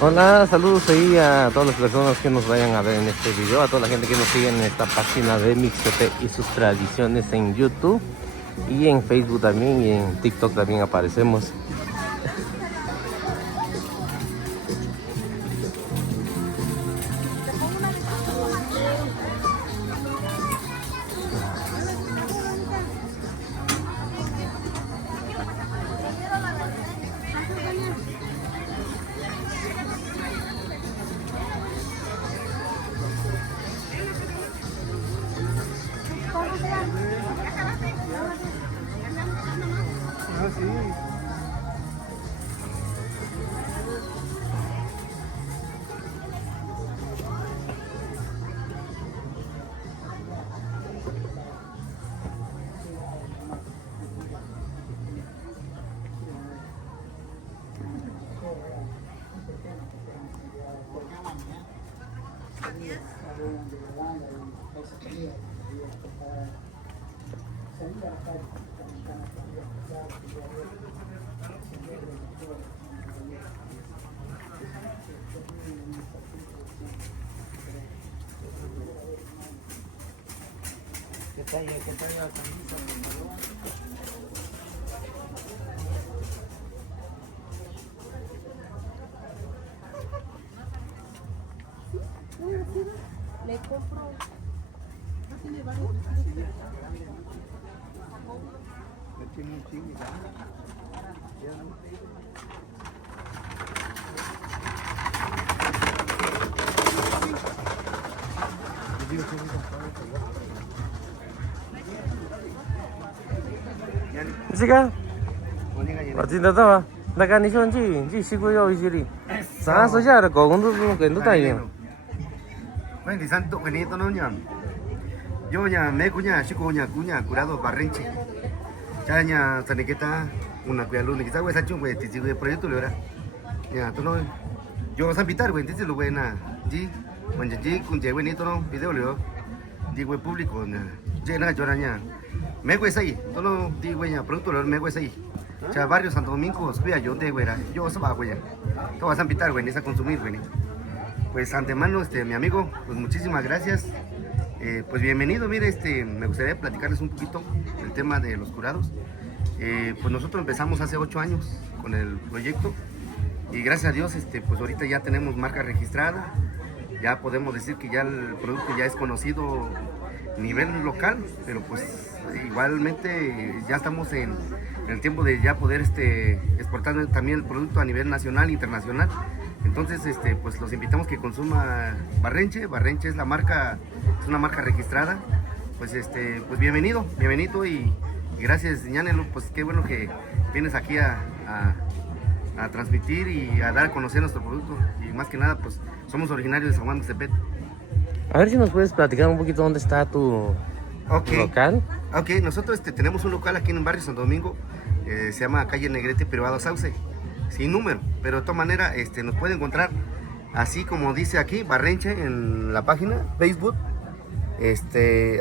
Hola, saludos ahí a todas las personas que nos vayan a ver en este video, a toda la gente que nos sigue en esta página de Mixtepe y sus tradiciones en YouTube y en Facebook también, y en TikTok también aparecemos. ¿Qué talla la camisa? Le compro. Tiene varios. Tiene un chingo. Siga. 어딘다 봐. 나가 니 현지 시고요 이지리. 사서 자라 거군도 que no está bien. Bueno, y santo Benito no ña. Yo ña me cuña, chico ña cuña curado Barrenche. Ya ña sanequeta una cuya luna, quizá güey sacho güey, te sigue proyecto le verá. Ya, tú no. Yo san pitar güey, dice lo buena. Ji, bueno, ji con je Benito no video le. Di güey público ña. Je na llora ña. Me güey sai, tú no di güey ña producto le me güey sai. Ya barrio Santo Domingo, cuya yo de güey, yo se va güey. Tú vas a pitar güey, ni a consumir güey. Pues antemano, mi amigo, pues muchísimas gracias. Pues bienvenido, mire, me gustaría platicarles un poquito del tema de los curados. Pues nosotros empezamos hace 8 años con el proyecto y gracias a Dios, pues ahorita ya tenemos marca registrada, ya podemos decir que ya el producto ya es conocido a nivel local, pero pues igualmente ya estamos en el tiempo de ya poder exportar también el producto a nivel nacional e internacional. Entonces, pues los invitamos que consuma Barrenche. Barrenche es la marca, es una marca registrada. Pues pues bienvenido y gracias, Ñanelo, pues qué bueno que vienes aquí a transmitir y a dar a conocer nuestro producto. Y más que nada, pues somos originarios de San Juan Mixtepet. A ver si nos puedes platicar un poquito dónde está tu local. Ok, nosotros tenemos un local aquí en el barrio Santo Domingo, se llama Calle Negrete Privado Sauce, sin número, pero de todas maneras nos puede encontrar así como dice aquí, Barrenche en la página, Facebook,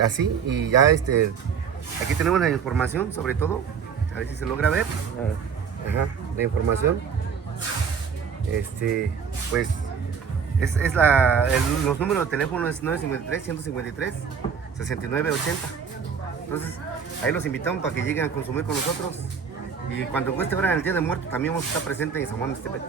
así, y ya aquí tenemos la información sobre todo, a ver si se logra ver, la información, pues los números de teléfono es 953-153-6980. Entonces, ahí los invitamos para que lleguen a consumir con nosotros. Y cuando cueste ahora en el Día de Muertos, también vamos a estar presentes en San Juan Mixtepet.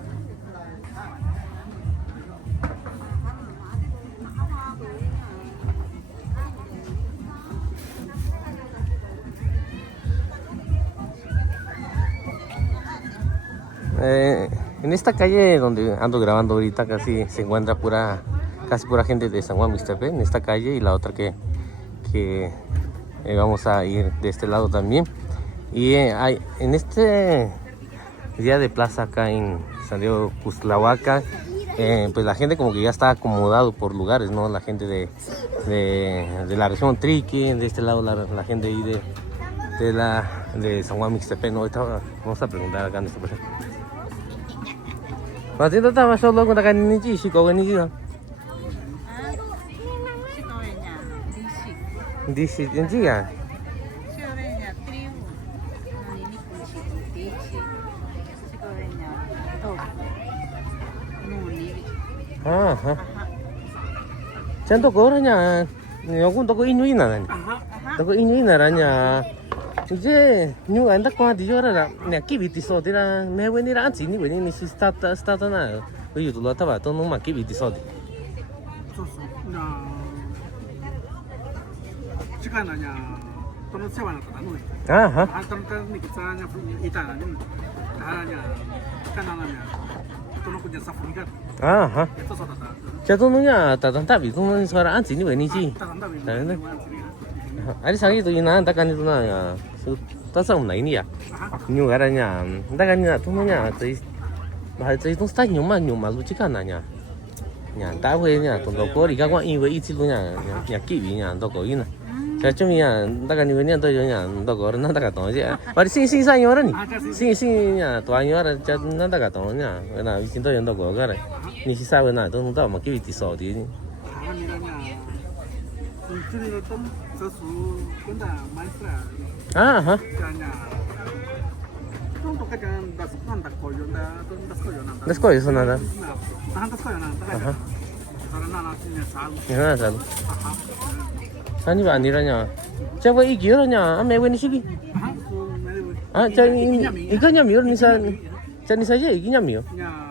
En esta calle donde ando grabando ahorita casi se encuentra casi pura gente de San Juan Mixtepet, en esta calle, y la otra que vamos a ir de este lado también. Y en este día de plaza acá en San Diego Cuxtlahuaca, pues la gente como que ya está acomodado por lugares, ¿no? La gente de la región Triqui, de este lado la gente ahí de San Juan Mixtepec, ¿no? Ahorita vamos a preguntar acá en este proyecto. Matinta estaba solo con la canina chico, buenísimo. Dice, ¿en día? Aha. Chanto ko ra nya. Yo to ko Inuit na. To ko Inuit na ra nya. Je, nyu anda kwa di yo ra. Ne activity so dira me we ni ra chi ni we ni si start na. Ko yu to lo ta ba to no ma activity so di. 나 시간 아니야. 또는 세wana 또 나누. Aha. 한땀 니기자냐 이따라니. 아니야. 시간 아니야. 또는 그냥 사프니까. Aha. 에서서다. Cha to no nya ta ta bi to no so ra an chi ni we ni chi. 따란다. Ari sangi to ina ta kan ni to na ya. Su ta sa nai ni ya. Nyu ga ra nya. Ta kan ni to no nya zai. Ba zai to sta nyu ma lu chi kan na nya. Nya ta we nya to do ko ri ga kwa in we i chi lu nya ki bi nya do ko ina. Cha chu mi nya ta kan ni we nya to yo nya do ko na ta ka to je. Ba ri sin san yo ra ni. Sin nya to an yo ra cha na ta ka to nya. We na wi sin to yo do ko ga ra. Ni si sa we na to no ta ma ki bi ti so di ni. 인트리를 좀 저수 근데 마이스라 Aha. 그냥 좀 똑같이 다스콘다 거요다 좀 다스코요나 Das ko yo na da. 한 다스코요나 Aha. 다른나나 진짜 잘 Ina sa. Sani ba ni ra nya. Cha we i ki ra nya. A me we ni shi ki. Ah, cha i nya mi ni sa. Cha ni sa je i nya mi yo. 그냥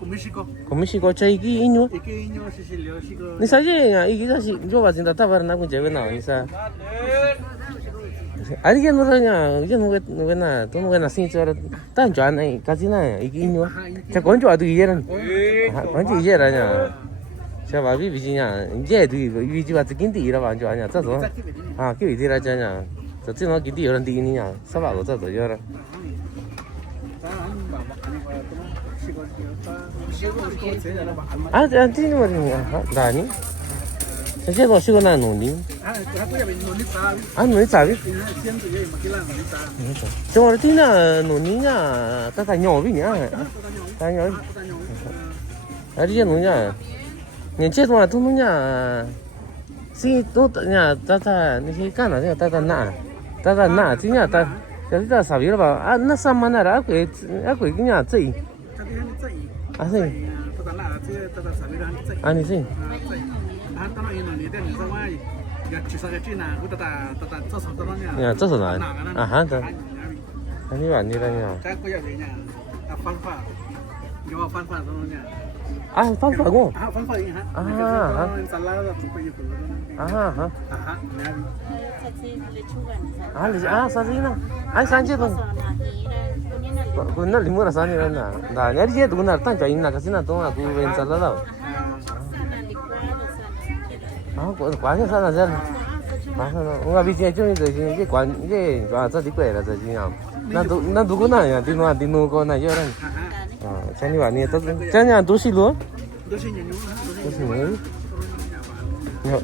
구미시고 Komishiko cha i inyo. 이게 인용 시실려시고 Ni sa je nya i sa shi jo ba sin ta ba na ku je we na ni sa. Ari ke no ra nya. Je no we na to no we na sin cha ra. Tan jwa na ka sin na i inyo. Cha kon jwa du i ye ra. Ha, kon ji ye ra nya. Cha ba bi bi ji nya. Je du i ji ba zi kin di ra ba jwa nya. Za zo. Ah, ki di ra cha nya. Za zi no ki di yo ran di ni nya. Sa ba lo za zo yo ra. Ah, ti ni mo ni. Da ni. Cha je lo shi go na no ni. Ah, no ni sa bi. Cho ti na no ni nya. Ta nyo bi nya. Ta nyo. Ari je no nya. Ni che to to no nya. Si to nya ta ni si ka na ta na. Ta na ti nya ta. Ta sa bi ra ba. Ah, na sa ma na ra ku nya zai. Ah, sí. Ah, ni sí. Ya,这是哪？啊哈的。啊，你玩你了呀？啊，方法过。啊哈。Ah, sasina. Ay, Sánchez. Kuna limura sani na. Da, nyari je kuna tan jai na kasina to aku ensalada. Ah, kwa nya sana jan. Ah, unga bi je chung de je kwa je wa za di kwe la za jin ya. Na du kuna ya di no ko na yo ran. Ah, chani wa ni to chanya do si lo. Do si ni. Yo.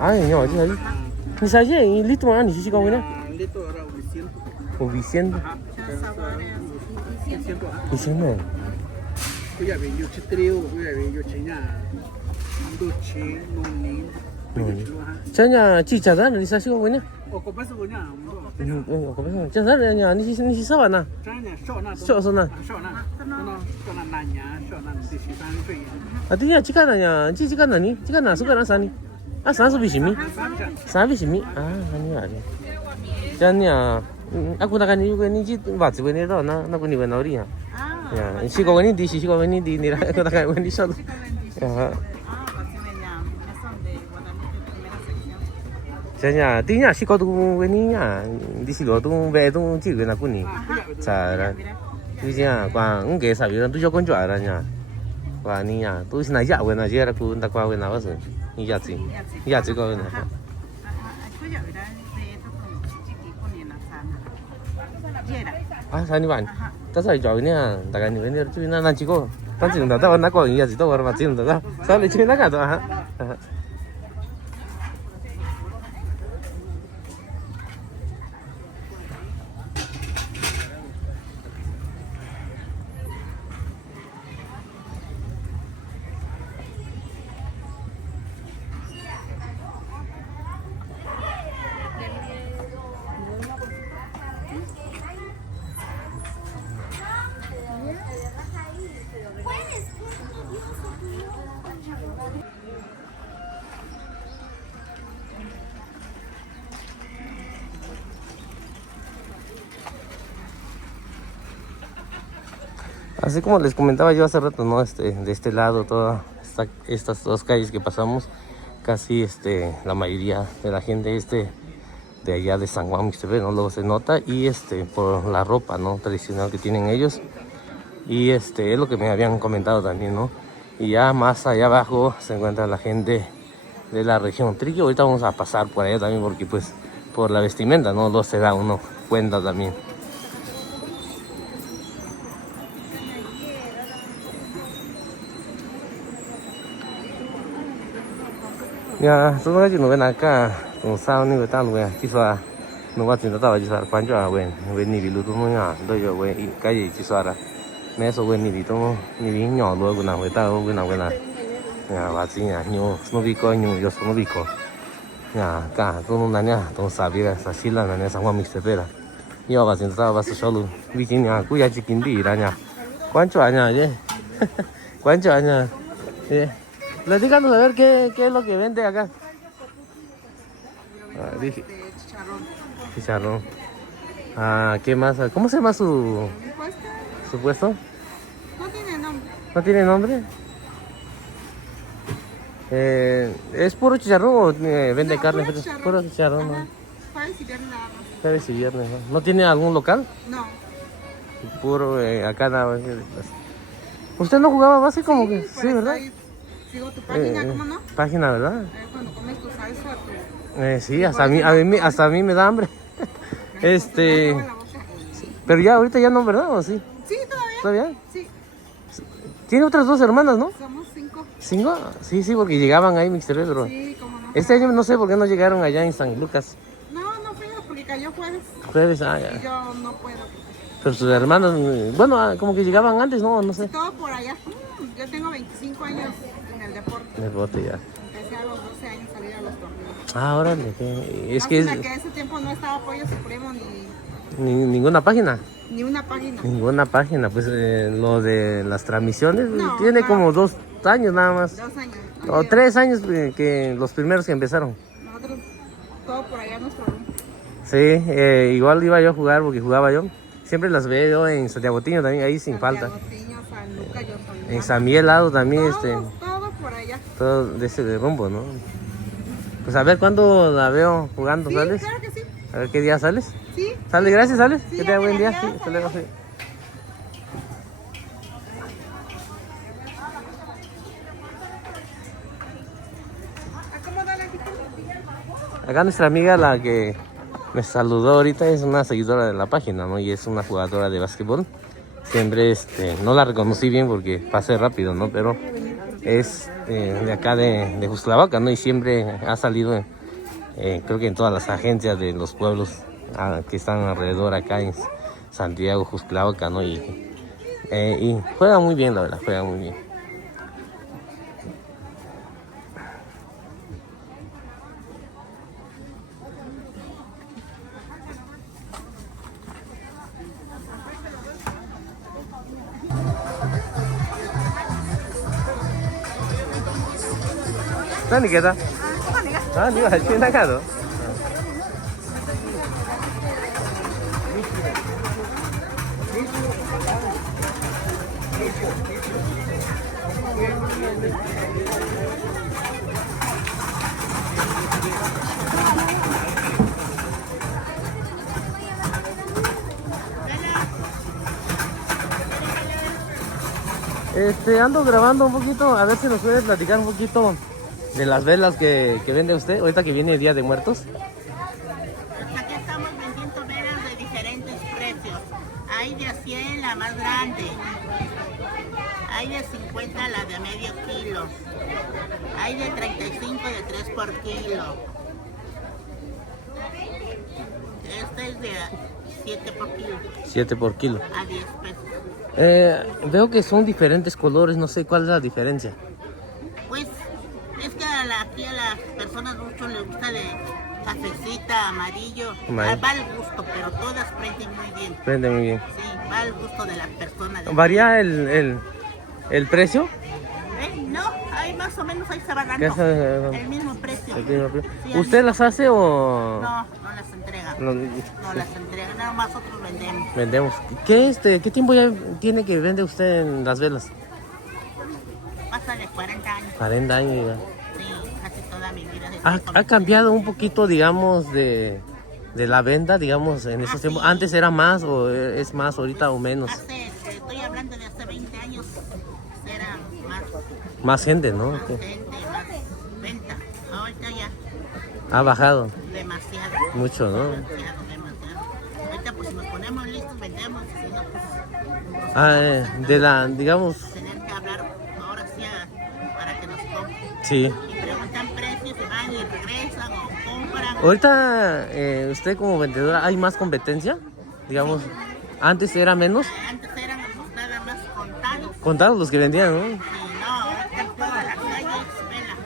Ay, yo je. Ni sa je li to ani si ko ne. O Vicente. Vicente. Chanya chicha da ni sa si ko ne. Cha sa nya ni si sa ba na. Sho na. Ati ya chika na nya, chika na ni, chika na su ka na sa ni. Ah, sa su bi shi mi. Sa bi shi mi. Ah, ani ya ni. Chanya aku nak ni juga ni cit buat sebenarnya tu, nak ni benar ni ya. Ya, si kau ni si kau ni di ni aku nak ni satu. Ya. Jadi tinya si kau tu ni ya, di si kau tu betul cik nak ni. Cara, jadi kuang enggak sabi orang tu jauh jual nya. Kuang ni ya, tu si nak jauh benar je aku tak kuang benar apa sih. Ni jatuh kau benar. Ah, sani ban. Ta sai joi ne, daga ni ne tu na nan chi ko. Tan chừng đó nó có gì gì đâu mà chừng đó. Sao lại chơi nó cả rồi hả? Así como les comentaba yo hace rato, ¿no? De este lado, todas estas dos calles que pasamos, casi la mayoría de la gente de allá de San Juan Mixtepec, ¿no? Luego se nota, y por la ropa, ¿no? Tradicional que tienen ellos, y es lo que me habían comentado también, ¿no? Y ya más allá abajo se encuentra la gente de la región Triqui. Ahorita vamos a pasar por allá también porque pues por la vestimenta, ¿no? Lo se da uno cuenta también. Ya, todo eso no ven acá, como saben, ni tal, güey, quizá no va a tener nada, quizá cuánto, güey, ni vilu tú no ya, doy yo, güey, calle, quizá ahora, me eso, güey, ni vi tú, ni vi ño, luego, güey, güey, tal, güey, ya, va así, ya, ño, no vi co, ño, yo no vi co, ya, acá, tú no daña, tú sabías, esa chila, daña, San Juan Mixtepec, yo va a tener nada, vas a solo, vi que ya, cuya chiquindi, daña, cuánto años, ye, cuánto años, ye. Platícanos a ver qué es lo que vende acá. Dije. Chicharrón. Chicharrón. ¿Qué más? ¿Cómo se llama su puesto? No tiene nombre. ¿No tiene nombre? ¿Es puro chicharrón o vende No, carne? puro chicharrón. Puro chicharrón, ¿no? Ajá. Jueves y viernes nada más. Jueves y viernes, ¿no? ¿No tiene algún local? No. Puro acá nada más. ¿Usted no jugaba base como que? Por Sí, eso ¿verdad? ahí sigo tu página, ¿cómo no? Página, ¿verdad? Cuando comes tu salsa, Sí, hasta a mí me da hambre. tu... agua en la boca. Pero ya ahorita ya no, ¿verdad? ¿O sí? Sí, todavía. ¿Todavía? Sí, Tiene otras dos hermanas, ¿no? somos 5. ¿Cinco? Sí, sí, porque llegaban ahí Mixtepec, pero Sí, cómo no. este año no sé por qué no llegaron allá en San Lucas. No fuimos porque cayó jueves. Jueves, Y ya. yo no puedo. Pero sus hermanos, bueno, como que llegaban antes, no sé. Todo por allá. Yo tengo 25 años en el deporte. En el bote ya. Empecé a los 12 años a salir a los torneos. Órale, es que Lástima que en ese tiempo no estaba Apoyo Supremo ninguna página. ni una página. Ninguna página, pues lo de las transmisiones No, tiene no. como 2 años nada más. 2 años. O 3 años que los primeros que empezaron. Nosotros, todo por allá nuestro rumbo. Sí, igual iba yo a jugar porque jugaba yo. Siempre las veo en Santiago Tiño también, ahí sin falta. Tiño, San Lucas, Yosolina. En San Miguel Lado también, Todo por allá. todo de ese rumbo, ¿no? Pues a ver cuándo la veo jugando, Sí, ¿sales? claro que sí. A ver qué día sales. Sí. ¿Sale? Gracias, ¿sales? Sí, Que tenga buen día. adiós, Sí, hasta luego, sí. Acomódala aquí. Acá nuestra amiga, la que me saludó ahorita, es una seguidora de la página, ¿no? Y es una jugadora de básquetbol. Siempre, no la reconocí bien porque pasé rápido, ¿no? Pero es de acá de Justlavaca, ¿no? Y siempre ha salido, creo que en todas las agencias de los pueblos que están alrededor acá en Santiago, Justlavaca, ¿no? Y juega muy bien, la verdad, juega muy bien. ¿Dónde queda? ¿Ni va a decir nada? Ando grabando un poquito, a ver si nos puede platicar un poquito de las velas que vende usted, ahorita que viene el Día de Muertos. Aquí estamos vendiendo velas de diferentes precios. Hay de a 100, la más grande. Hay de 50 la de medio kilo. Hay de 35 de 3 por kilo. Este es de 7 por kilo. 7 por kilo. A 10 pesos. Veo que son diferentes colores, no sé cuál es la diferencia. Pues es que aquí a las personas mucho les gusta de cafecita, amarillo. Amarillo. Va al gusto, pero todas prenden muy bien. Prende muy bien. Sí, va al gusto de las personas. ¿Varía el precio? No, ahí más o menos ahí se va ¿Qué dando es, el mismo precio. el mismo precio? Sí, ¿Usted las hace o...? No, no las entrega. No, No las entrega, nada más nosotros vendemos. vendemos. ¿Qué tiempo ya tiene que vende usted en las velas? Pasa de 40 años. 40 años ya. Sí, casi toda mi vida. ¿Ha cambiado un poquito, digamos, de la venta, digamos, en estos tiempos? Sí. ¿Antes era más o es más ahorita o menos? Estoy hablando de hace 20 años, era más, Más gente, ¿no? más gente, más venta. Ahorita ya Ha bajado demasiado. mucho, ¿no? Demasiado. Ahorita pues si nos ponemos listos vendemos, si no pues Digamos, tener que hablar ahora sí para que nos compren. sí. Y preguntan precios, se van y regresan o compran. Ahorita, usted como vendedora, ¿hay más competencia? Digamos, antes era menos. Antes eran pues, nada más contados. Contados los que vendían, ¿no? Y no, ahorita en toda la calle es vela.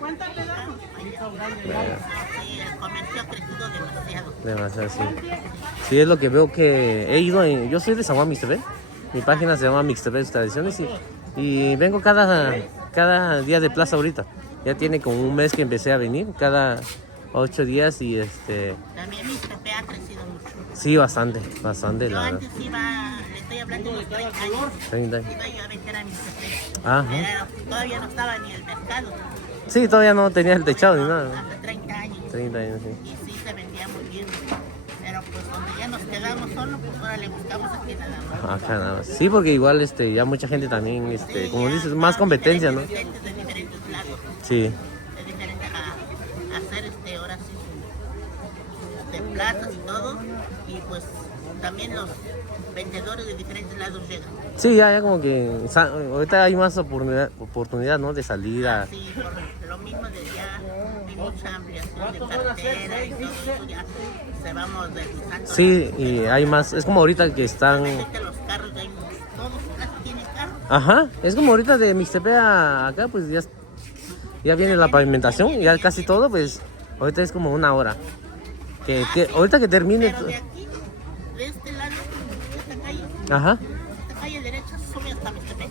Sí, el comercio ha crecido demasiado. Demasiado, sí. Sí, es lo que veo que he ido yo soy de San Juan Mixtepec. Mi página se llama Mixtepec Tradiciones y vengo cada día de plaza ahorita. Ya tiene como un mes que empecé a venir, cada 8 días y También mi PP ha crecido mucho. sí, bastante, Yo la verdad. antes iba, le estoy hablando de los 30 años, 30. iba yo a vender a mi PP. Ajá. Todavía no estaba ni el mercado. Sí, todavía no tenía el techado ni nada. Hace 30 años. 30 años, sí. Y sí se vendía muy bien. Pero pues donde ya nos quedamos solos, pues ahora le buscamos aquí nada más. Acá nada más. Sí, porque igual ya mucha gente también, como dices, más competencia, ¿no? De diferentes lados. Sí. Es diferente a hacer ahora sí de plazas y todo. Y pues también los vendedores de diferentes lados llegan. Sí, ya como que ahorita hay más oportunidad, ¿no? De salir a... Sí, por lo mismo de ya hay mucha ampliación de carretera y todo eso ya se va modernizando. Sí, y hay más, es como ahorita que están... Realmente los carros ya hay todos casi tienen carro. Ajá, es como ahorita de Mixtepec a acá, pues ya viene la pavimentación, ya casi todo, pues ahorita es como una hora. Que ahorita que termine... Pero de aquí, de este lado, de esta calle, Ajá, esta calle derecha sube hasta Mixtepec.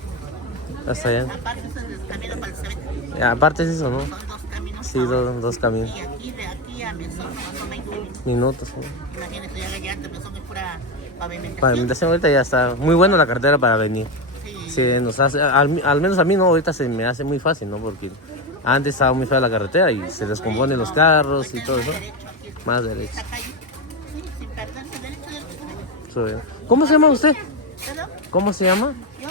hasta allá. Aparte es el camino para el cemento. Y aparte es eso, ¿no? Son dos caminos. Sí, dos caminos. Y aquí de aquí a Mesón son 20 minutos. Minutos. ¿no? Imagínate, ya antes Mesón es pura pavimentación. Pavimentación ahorita ya está muy buena la carretera para venir. Sí. Se nos hace, al menos a mí no, ahorita se me hace muy fácil, ¿no? Porque antes estaba muy fea la carretera y se descomponen los carros y todo eso. Derecho, aquí es Más derecho. esta calle. Sí, sin perderse derecho. ¿Cómo se llama usted? ¿Perdón? ¿Cómo se llama? Yo,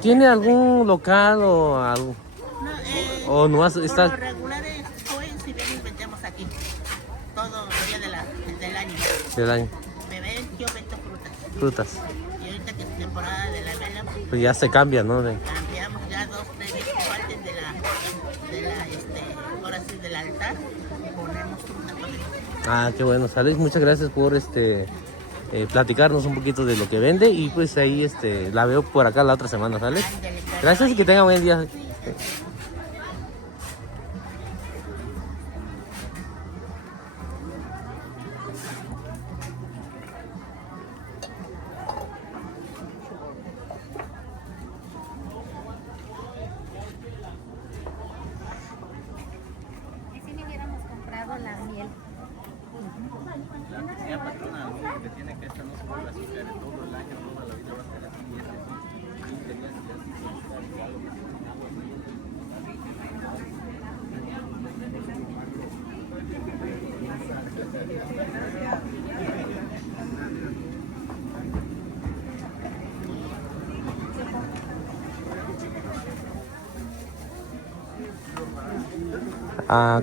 ¿Tiene algún local o algo? no, ¿O no por está? lo regular hoy si bien nos vendemos aquí todo el día del año. Del año. Yo vendo frutas. Frutas. Y ahorita que es temporada de la vela, Pues ya se cambia, ¿no? cambiamos ya 2, 3 días que falten ahora sí del altar, ponemos fruta con eso. Qué bueno, Sales, muchas gracias por platicarnos un poquito de lo que vende y pues ahí la veo por acá la otra semana, ¿sale? Ándale, Gracias y que tenga buen día. Y si me hubiéramos comprado la miel. La que sea patrona, lo único que tiene que esta no se vuelve a azúcar en todo el año, toda la vida va a estar así y son 15 días y ya se azúcar y algo que tiene agua.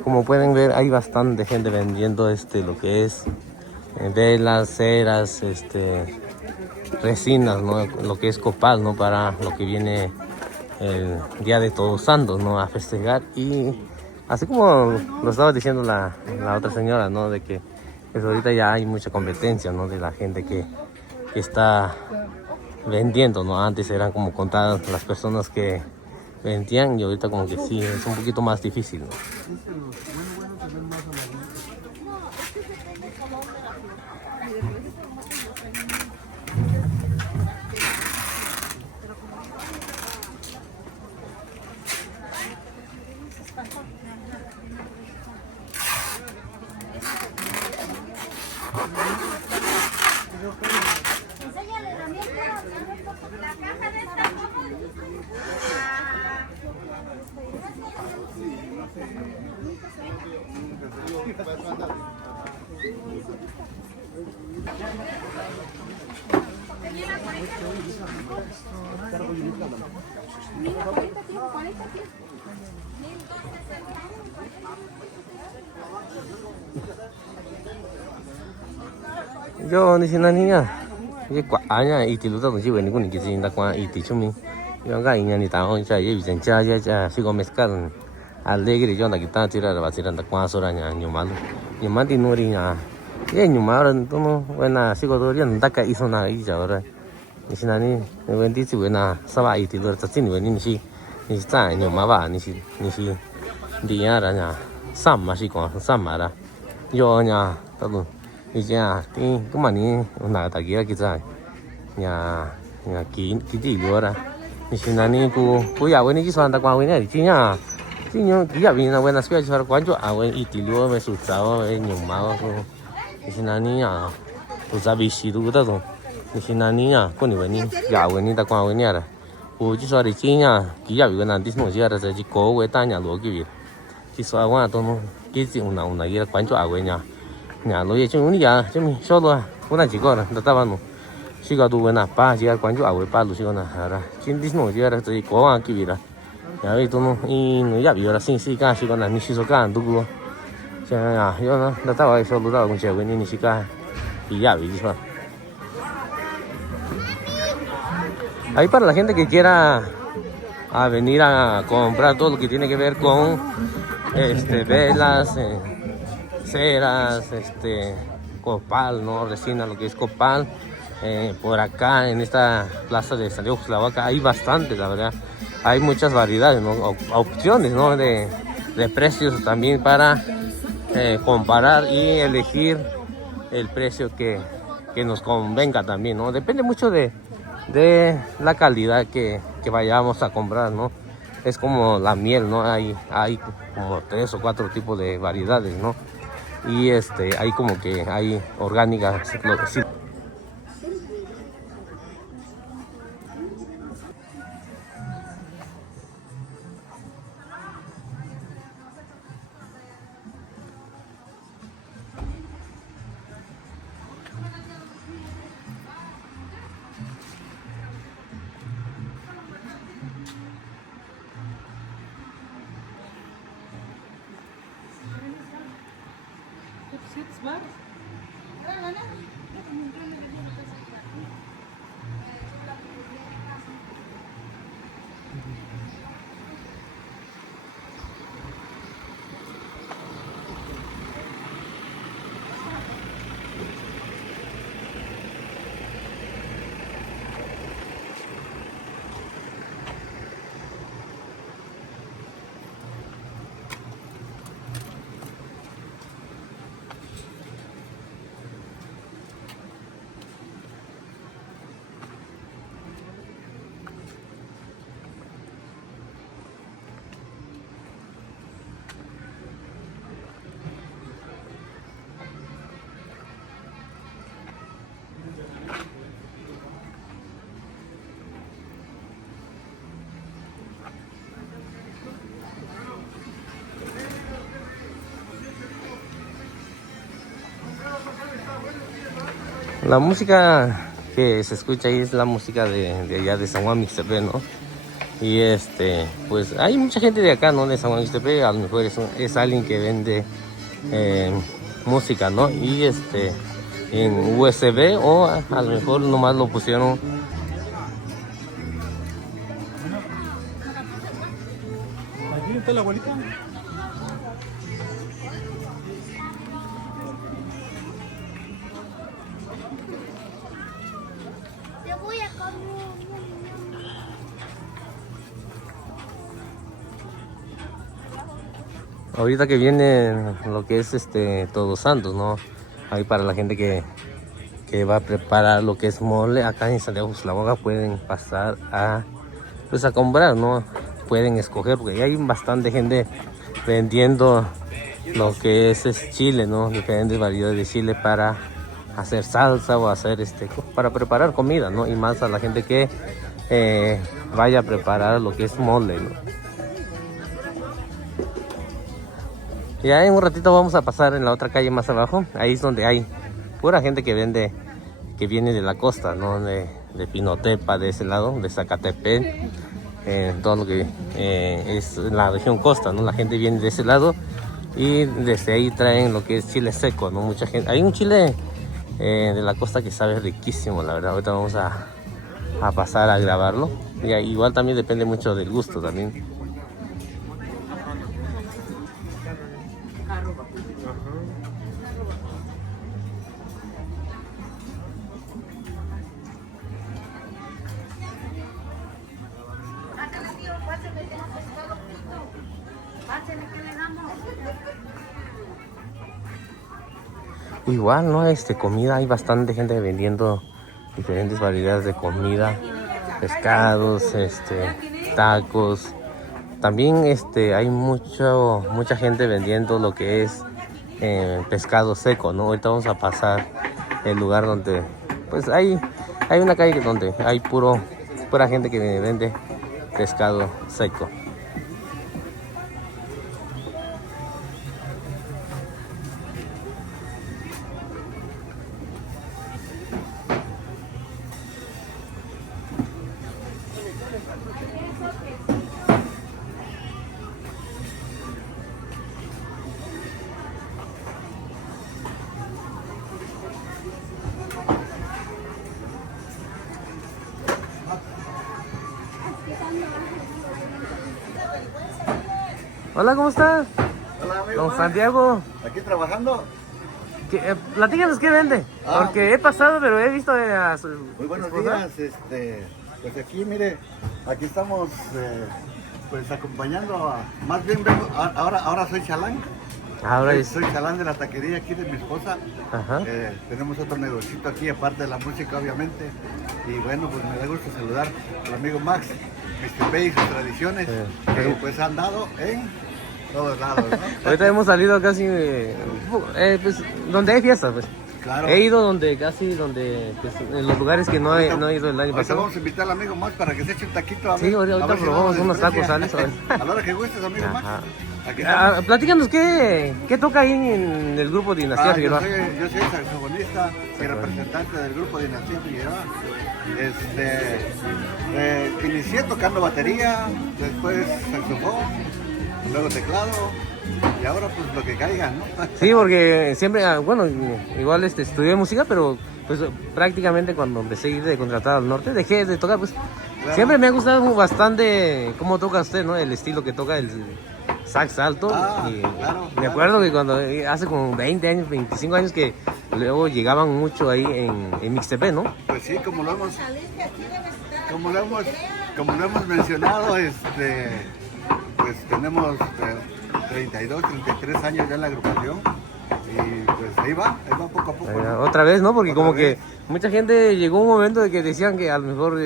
Como pueden ver, hay bastante gente vendiendo lo que es velas, ceras, resinas, ¿no? Lo que es copal, ¿no? Para lo que viene el Día de Todos Santos, ¿no? A festejar. Y así como lo estaba diciendo la otra señora, ¿no? De que pues ahorita ya hay mucha competencia, ¿no? De la gente que está vendiendo, ¿no? Antes eran como contadas las personas que vendían y ahorita como que sí, es un poquito más difícil, ¿no? Yo ni xin niya, cái quả nha, ít lúc đó chỉ về những cái gì đã qua ít chút mình, những cái nhà này tao chơi cái gì chơi chơi, chỉ có mezcal, alegre cho người ta chơi là chỉ là đã qua số ra nhà nhiều mà đi nuôi nhà, cái nhiều mà rồi tôi nó bên nào chỉ có tôi riêng đã cái ít số nào ít giờ rồi, ni xin ni, bên đi chỉ bên nào, sao vậy ít lúc đó chỉ bên ni tại nhiều mà bà ni đi nhà ra nhà, sắm mà chỉ còn sắm mà ra, do nhà tao luôn. Idzie thì cái mà ní nào tại kia cái nhà kỹ gì luôn à, thì xin là ní cô giáo với ní chỉ soạn ta qua với này thì nhá chứ nhá kỹ giáo vì là bên là sẽ cho quán chỗ à với ít tí luôn với sụt sáo với nhiều máu thì xin là ní à tôi ra bị xí tôi đó rồi thì xin là ní à con này với ní giáo với ní ta qua với nhà rồi cô chỉ soạn để chi nhá kỹ giáo vì là tí một giờ rồi chỉ cố với ta nhà lúa cái việc chỉ soạn qua tôi nó cái gì nào này cái quán chỗ à với nhà nhà lối chung ní giờ chứ mình số rồi cũng là chỉ có là ta vào nó chỉ có đủ là ba chỉ quán chỗ ở ba đủ chỉ có là ra chính đi nó chỉ là chỉ có cái gì đó nhà ấy tôi nó nó nhập vào là sinh sĩ cả chỉ có là mình chỉ số cả đủ luôn cho nên là do nó ta vào số đủ đâu cũng chịu cái này chỉ cả thì nhập vậy chứ ahí para la gente que quiera venir a comprar todo lo que tiene que ver con velas ceras, copal, ¿no? Resina, lo que es copal. Por acá en esta plaza de San Diego Cuxtlahuaca hay bastante, la verdad. Hay muchas variedades, ¿no? Opciones, ¿no? De precios también para comparar y elegir el precio que nos convenga también, ¿no? Depende mucho de la calidad que vayamos a comprar, ¿no? Es como la miel, ¿no? Hay como 3 o 4 tipos de variedades, ¿no? Y hay como que hay orgánicas. Sí. La música que se escucha ahí es la música de allá de San Juan Mixtepec, ¿no? Y pues hay mucha gente de acá, ¿no? De San Juan Mixtepec, a lo mejor es alguien que vende música, ¿no? Y en USB o a lo mejor nomás lo pusieron. Aquí está la abuelita. Yo voy a comer. Ahorita que viene lo que es Todos Santos, ¿no? Ahí para la gente que va a preparar lo que es mole, acá en Santiago Xtlahuaca pueden pasar a pues a comprar, ¿no? Pueden escoger porque hay bastante gente vendiendo lo que es chile, ¿no? Diferentes variedades de chile para hacer salsa o hacer para preparar comida, ¿no? Y más a la gente que vaya a preparar lo que es mole, ¿no? Ya en un ratito vamos a pasar en la otra calle más abajo. Ahí es donde hay pura gente que vende, que viene de la costa, ¿no? De Pinotepa, de ese lado, de Zacatepec, todo lo que es la región costa, ¿no? La gente viene de ese lado y desde ahí traen lo que es chile seco, ¿no? Mucha gente. Hay un chile de la costa que sabe riquísimo, la verdad. Ahorita vamos a pasar a grabarlo. Y igual también depende mucho del gusto también. Igual, ¿no? Comida, hay bastante gente vendiendo diferentes variedades de comida, pescados, tacos. También hay mucha gente vendiendo lo que es pescado seco, ¿no? Ahorita vamos a pasar el lugar donde, pues hay una calle donde hay pura gente que vende pescado seco. Hola, ¿cómo estás? Hola, amigo. Don Santiago. Aquí trabajando. Platícanos qué vende, porque he pasado, pero he visto a su Muy buenos esposa. días, pues aquí mire, aquí estamos pues acompañando más bien ahora soy chalán. Ahora Soy chalán de la taquería aquí de mi esposa. Ajá. Tenemos otro negocito aquí aparte de la música obviamente. Y bueno, pues me da gusto saludar al amigo Max, Mr. Bay y sus tradiciones, que pues han dado en todos lados, ¿no? Ahorita hemos salido casi pues, donde hay fiestas, pues. Claro. He ido pues, en los lugares que no he ido el año Ahorita pasado. vamos a invitar al amigo Max para que se eche un taquito. A ver, Sí, ahorita a ver si probamos no unos tacos, desprecia. ¿sales? A la hora que gustes, amigo Max. Ajá. Aquí estamos. Platícanos qué toca ahí en el grupo Dinastía Figueroa. Yo soy saxofonista y representante del grupo Dinastía Figueroa. Inicié tocando batería, después saxofón, luego teclado y ahora pues lo que caiga, ¿no? Sí, porque siempre, bueno, igual estudié música, pero pues prácticamente cuando empecé a ir de contratado al norte, dejé de tocar, pues Claro. siempre me ha gustado bastante cómo toca usted, ¿no? El estilo que toca el sax alto. Y claro, me acuerdo que cuando hace como 20 años, 25 años que luego llegaban mucho ahí en Mixtepec, ¿no? Pues sí, como lo hemos mencionado, pues tenemos 32, 33 años ya en la agrupación y pues ahí va poco a poco, ¿no? Otra vez, ¿no? Porque Otra como vez. que mucha gente llegó un momento de que decían que a lo mejor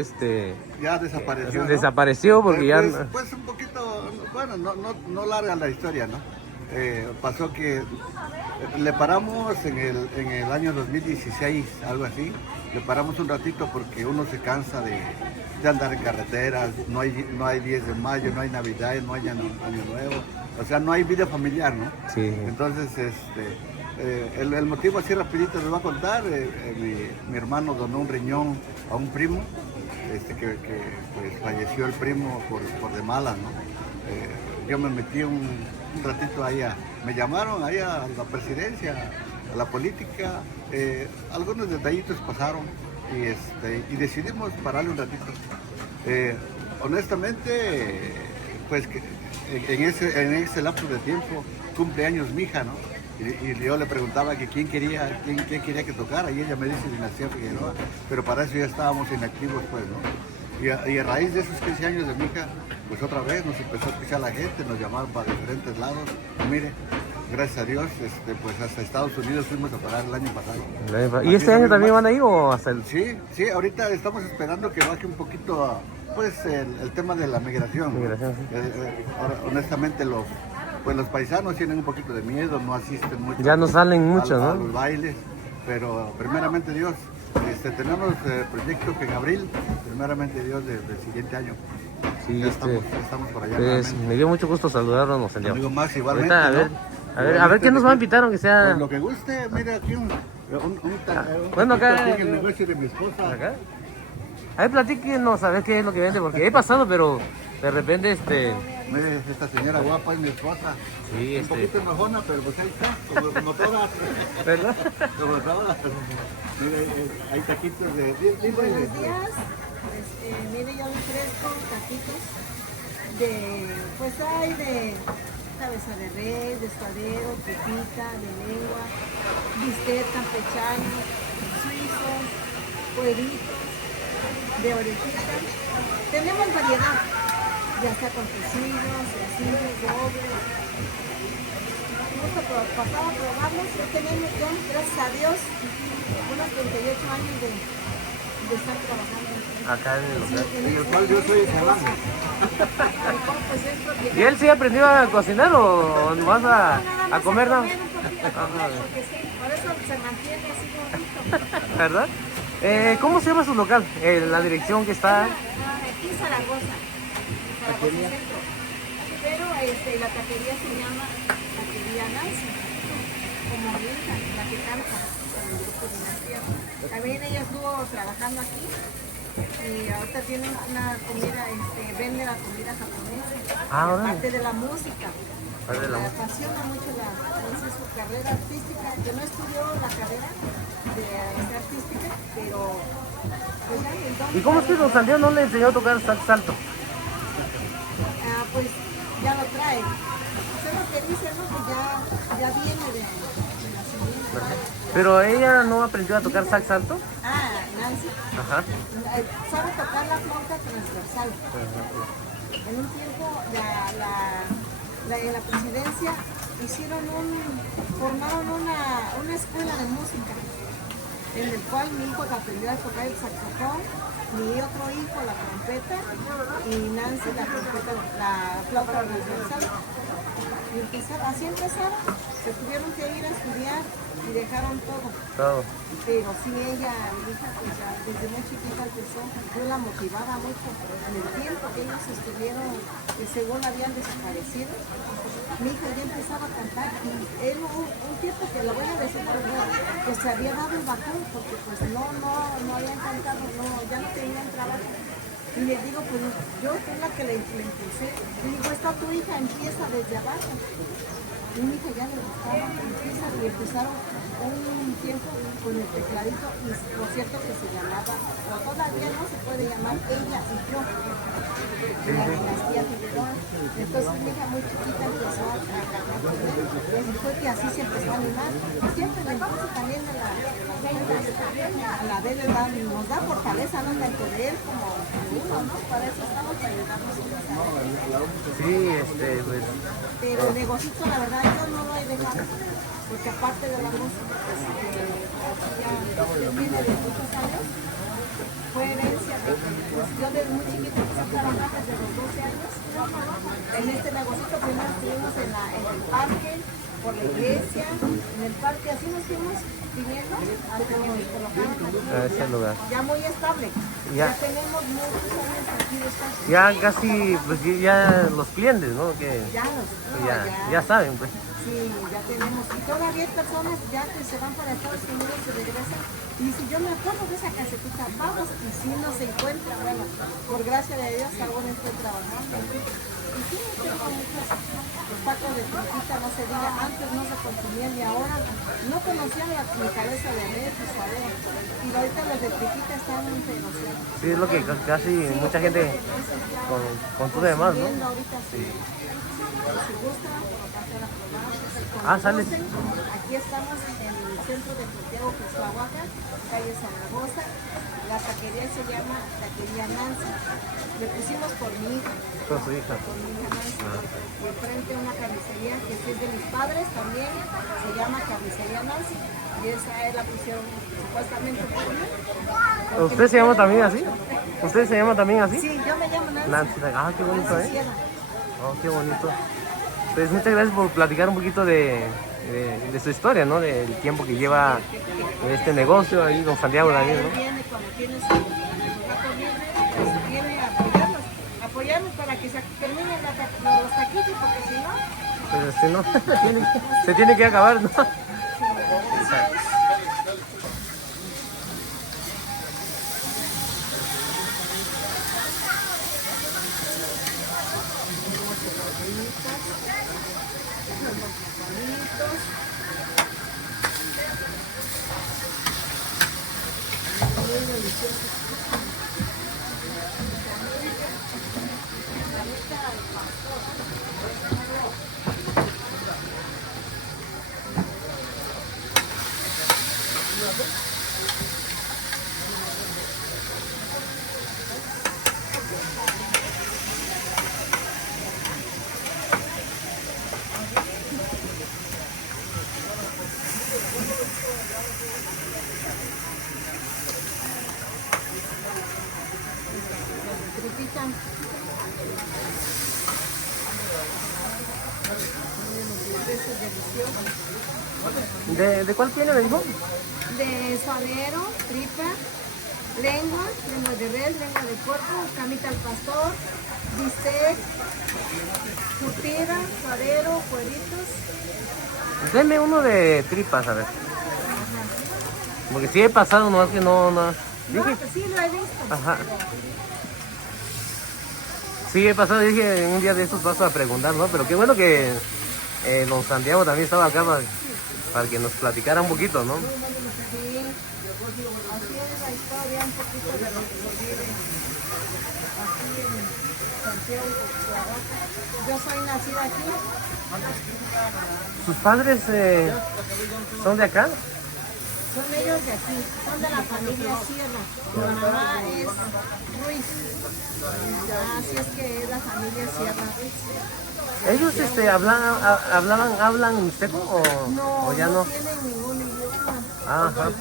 Ya desapareció, ¿no? desapareció porque ya... Pues un poquito, bueno, no larga la historia, ¿no? Pasó que le paramos en el año 2016, algo así. Le paramos un ratito porque uno se cansa de andar en carreteras, no hay 10 de mayo, no hay Navidad, no hay año Nuevo, o sea, no hay vida familiar, ¿no? Sí. Entonces, el motivo así rapidito les voy a contar. Mi hermano donó un riñón a un primo, que pues falleció el primo por de malas, ¿no? Yo me metí un ratito ahí, me llamaron ahí a la presidencia a la política, algunos detallitos pasaron y decidimos pararle un ratito. Honestamente, pues en ese lapso de tiempo cumple años mi hija, ¿no? Y yo le preguntaba que quién quería que tocara y ella me dice Dinastía Figueroa, pero para eso ya estábamos inactivos, pues, ¿no? Y a raíz de esos 15 años de mi hija, pues otra vez nos empezó a escuchar la gente, nos llamaron para diferentes lados. Y mire, gracias a Dios, pues hasta Estados Unidos fuimos a parar el año pasado. ¿Y este año también van a ir o hasta el...? Sí, ahorita estamos esperando que baje un poquito pues el tema de la migración. Ahora, honestamente los paisanos tienen un poquito de miedo, no asisten mucho. Ya no salen mucho, a ¿no? los bailes, pero primeramente Dios, tenemos proyectos que en abril, primeramente Dios, del siguiente año. Sí, ya estamos por allá. Pues me dio mucho gusto saludarnos, señor. Amigo Max, igualmente. Ahorita, a ver qué nos va a invitar, aunque sea... Pues lo que guste, mira aquí bueno, acá... el negocio de mi esposa. ¿Acá? A ver, platíquenos a ver qué es lo que vende, porque he pasado, pero de repente, Mire, esta señora guapa es mi esposa. Sí, un poquito enojona, pero pues ahí está, como todas. ¿Verdad? Como todas. Mire, hay taquitos de... Buenos días. Mire, yo le ofrezco taquitos pues hay de cabeza de res, de suadero, pepita, de lengua, bistec campechano, suizos, cueritos, de orejitas. Tenemos variedad, ya sea con tocino, sencillos, dobles. Pasaba a probarlos, ya tenemos ya, gracias a Dios, unos 38 años de estar trabajando. Acá en el local. Y el cual yo soy serrano. ¿Y él sí aprendió a cocinar o vas a comer, no? Por eso se mantiene así bonito. ¿Verdad? ¿Cómo se llama su local? La dirección que está... Aquí en Zaragoza Centro. Pero la taquería se llama Taquería Nancy, como mi hija, la que canta con el grupo Dinastía. También ella estuvo trabajando aquí y ahorita tiene una comida, vende la comida japonesa, aparte de la música. Le apasiona mucho su carrera artística, que no estudió la carrera de artística, pero pues ya, entonces, ¿Y cómo es que don Santiago no le enseñó a tocar salto? pues ya lo trae. Eso es lo que dice, ¿no? Que ya viene de nacimiento. ¿Pero ella no aprendió a tocar sax alto? Nancy. Ajá. Sabe tocar la flauta transversal. En un tiempo, en la presidencia, formaron una escuela de música, en el cual mi hijo aprendió a tocar el saxofón, mi otro hijo la trompeta y Nancy la flauta transversal. Y así empezaron, se tuvieron que ir a estudiar y dejaron todo. Pero sí, ella, mi hija, pues, desde muy chiquita empezó, yo la motivaba mucho. En el tiempo que ellos estuvieron, que según habían desaparecido, mi hija ya empezaba a cantar y él un tiempo que lo voy a decir por ejemplo, pues se había dado el bajón porque pues no habían cantado, ya no tenían trabajo. Y les digo, pues yo soy la que le impulsé. Y digo, está tu hija, empieza desde abajo. Y mi hija ya le gustaba, y empezaron un tiempo con el tecladito, y por cierto que se llamaba, o todavía no se puede llamar Ella y Yo, la Dinastía Figueroa. Entonces mi hija muy chiquita empezó a cantar con él, y fue que así se empezó a animar. Y siempre el impulso también de a la vez nos da fortaleza, ¿no? Tanto de él como uno, ¿no? Para eso estamos, para ayudarnos unos a otros. Sí, pues... Pero el negocito, la verdad, yo no lo he dejado, porque aparte de la música, pues, ya viene de muchos años, fue herencia de, pues, yo desde muy chiquita empecé a trabajar desde los 12 años, en este negocito. Primero estuvimos en el parque, por la iglesia, en el parque, así nos fuimos viniendo hasta que nos colocaron a ese lugar. ya muy estable. Ya tenemos muchos años aquí de estar. Ya casi, pues ya los clientes, ¿no? Que ya saben, pues. Sí, ya tenemos. Y todavía hay personas ya que se van para Estados Unidos y regresan. Y si yo me acuerdo de esa casetita, vamos, y si no se encuentra, bueno, por gracia de Dios, ahora estoy trabajando. Y sí, tengo muchos tacos de tripita, no se diga, antes no se consumía ni ahora, no conocían ni cabeza de res ni suadero. Y ahorita las de tripita están en ferocidad. Sí, es lo que casi mucha gente consume más, ¿no? Ahorita sí. Si gusta, lo pasan a probar. Ah, sale. Aquí estamos en el centro de Santiago, Cuixtlahuaca, calle Zaragoza. La taquería se llama Taquería Nancy. Le pusimos por mi hija. Con su hija. Por mi hija Nancy. Y enfrente una carnicería que sí es de mis padres también. Se llama Carnicería Nancy. Y esa es la pusieron supuestamente por mí. ¿Usted se llama también así? ¿Usted se llama también así? Sí, yo me llamo Nancy. Nancy. Ah, qué bonito, Nancy ¿eh? Sierra. Oh, qué bonito. Pues muchas gracias por platicar un poquito de su historia, ¿no? Del tiempo que lleva este negocio ahí con Santiago también, ¿no? Viene cuando tiene su rato libre, pues viene a apoyarnos para que se terminen los taquitos, porque si no, Pero si no, se tiene que acabar, ¿no? tripita. Es delicioso. ¿De cuál tiene, me dijo? De suadero, tripa, lengua de res, lengua de puerco, camita al pastor, bistec, curtida, suadero, cueritos. Deme uno de tripas, a ver. Porque sí he pasado, no es que no. No, Dije, pues sí lo he visto. ajá. Sí he pasado, dije, un día de estos paso a preguntar, ¿no? Pero qué bueno que don Santiago también estaba acá para que nos platicara un poquito, ¿no? Sí, así es la historia, un poquito de lo que se vive aquí en Santiago, Cuixtlahuaca. Yo soy nacida aquí. ¿Sus padres son de acá? Son ellos de aquí, son de la familia Sierra. Mi mamá es Ruiz. Así es que es la familia Sierra Ruiz. ¿Ellos hablan mixteco o ya no? No tienen ningún idioma. Ajá. Es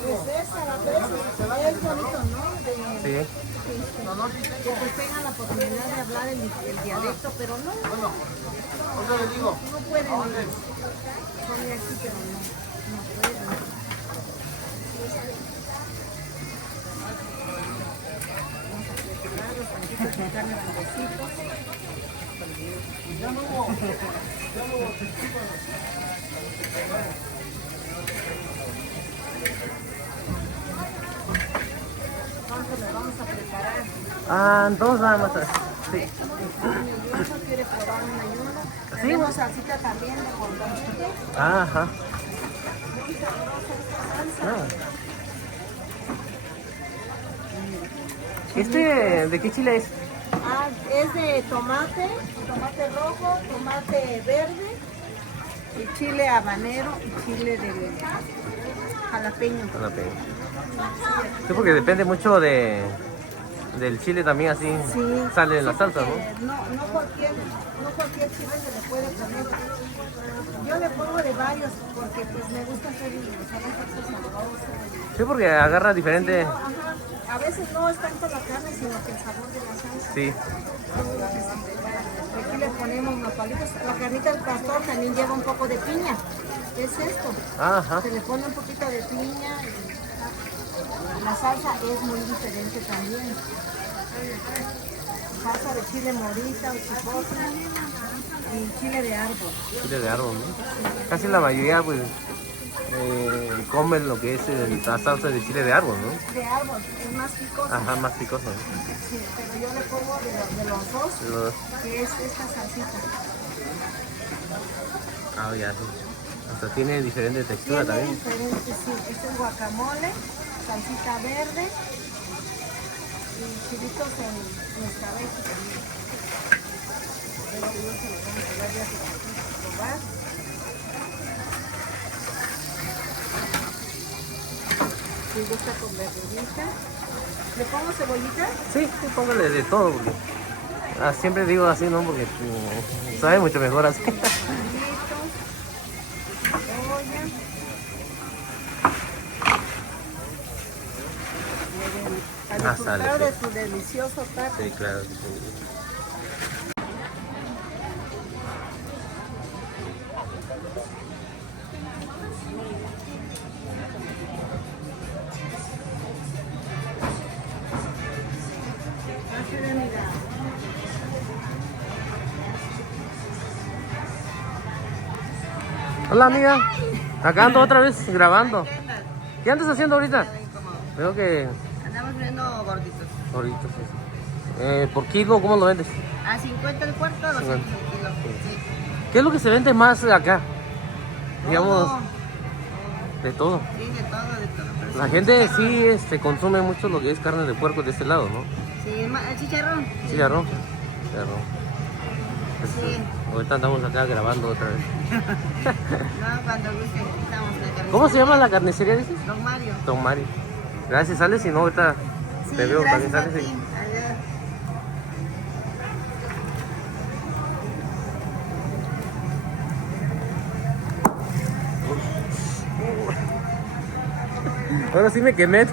bonito, ¿no? Sí. Que pues tengan la oportunidad de hablar el dialecto, pero no pueden. Son de aquí, pero no pueden. Vamos a preparar los panquitos con carne grandecitos. ¿Cuánto le vamos a preparar? Ah, entonces nada más. Sí. ¿Uno quiere probar un ayuno? Sí. Tenemos salsita también de condomite. Ajá. Muy sabrosa esta salsa. Ah. ¿De qué chile es? Ah, es de tomate rojo, tomate verde, y chile habanero y chile de jalapeño. Jalapeño. Sí, porque depende mucho del chile también, así Sí, sale en la sí, salsa, porque ¿no? No cualquier chile se le puede poner. Yo le pongo de varios porque pues me gusta hacer salsa sabrosa. Sí, porque agarra diferente. Sí, no, ajá. A veces no es tanto la carne, sino que el sabor de la salsa. Sí. Aquí le ponemos nopalitos. La carnita del pastor también lleva un poco de piña. ¿Qué es esto? Ajá. Se le pone un poquito de piña. Y la salsa es muy diferente también. Salsa de chile morita o chipotle y chile de árbol. Chile de árbol, ¿no? Casi la mayoría, pues, comen lo que es la salsa de chile de árbol, ¿no? De árbol, es más picosa. Ajá, más picoso, ¿no? Sí, pero yo le pongo de los dos, que es esta salsita. Ah, ya, sí. Hasta tiene diferente textura Tiene también. diferente, sí. Este es guacamole, salsita verde y chilitos en escabeche también. Pero yo se lo vamos a dar ya para probar. Si gusta con verdurita. ¿Le pongo cebollita? Sí, sí, póngale de todo. Porque, siempre digo así, ¿no? Porque sabe mucho mejor así. Chilitos, cebolla. A disfrutar sale, de sí. su delicioso taco. Sí, claro. Sí. Hola amiga, acá ando otra vez grabando. ¿Qué andas haciendo ahorita? Veo que Andamos viendo gorditos. ahorita sí. ¿Por kilo cómo lo vendes? A 50 el cuarto, 200 el kilo. Sí. ¿Qué es lo que se vende más acá? Digamos, Todo. de todo. Sí, de todo. Pero La sí, gente chicharrón. sí consume mucho lo que es carne de puerco de este lado, ¿no? Sí, el chicharrón. Chicharrón. Chicharrón. Pues, Sí. ahorita andamos acá grabando otra vez. No, cuando guste, estamos en la carnicería. ¿Cómo se llama la carnicería, dices? Don Mario. Don Mario. Gracias, sales, si no ahorita Sí, te veo gracias también a sales. ti. Adiós. Ahora sí me quemé.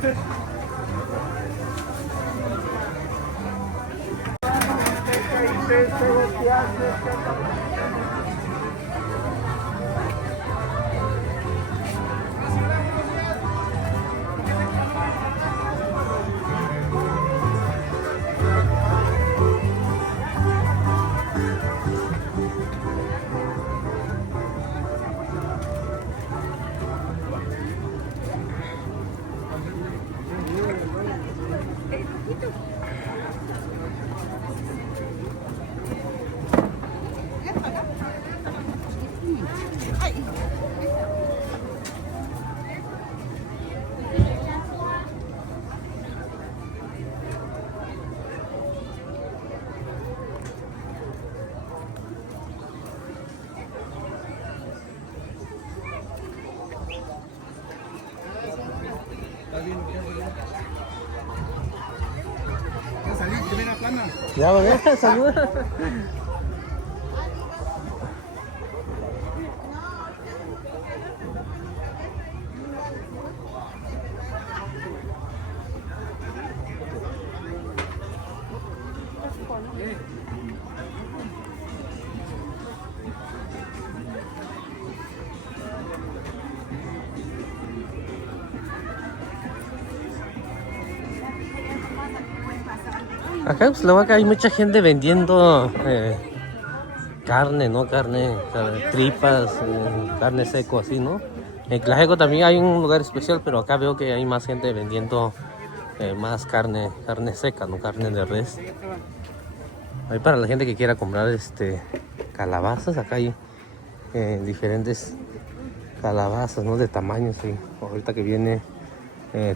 Perdón. Ya salí, primera plana. Ya lo ves, saluda. Acá en Eslovaquia hay mucha gente vendiendo carne, ¿no? Tripas, carne seco, así, ¿no? En Tlajeco también hay un lugar especial, pero acá veo que hay más gente vendiendo más carne seca, ¿no? Carne de res. Hay para la gente que quiera comprar calabazas, acá hay diferentes calabazas, ¿no? De tamaños, y ahorita que viene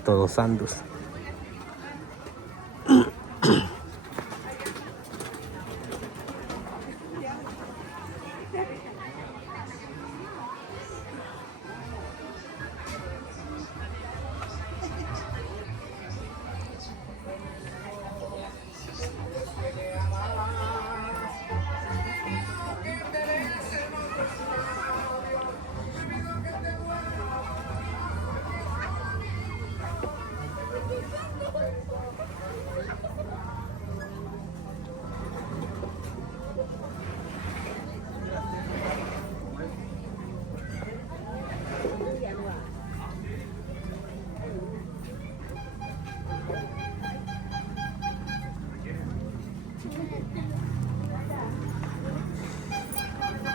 Todos Santos.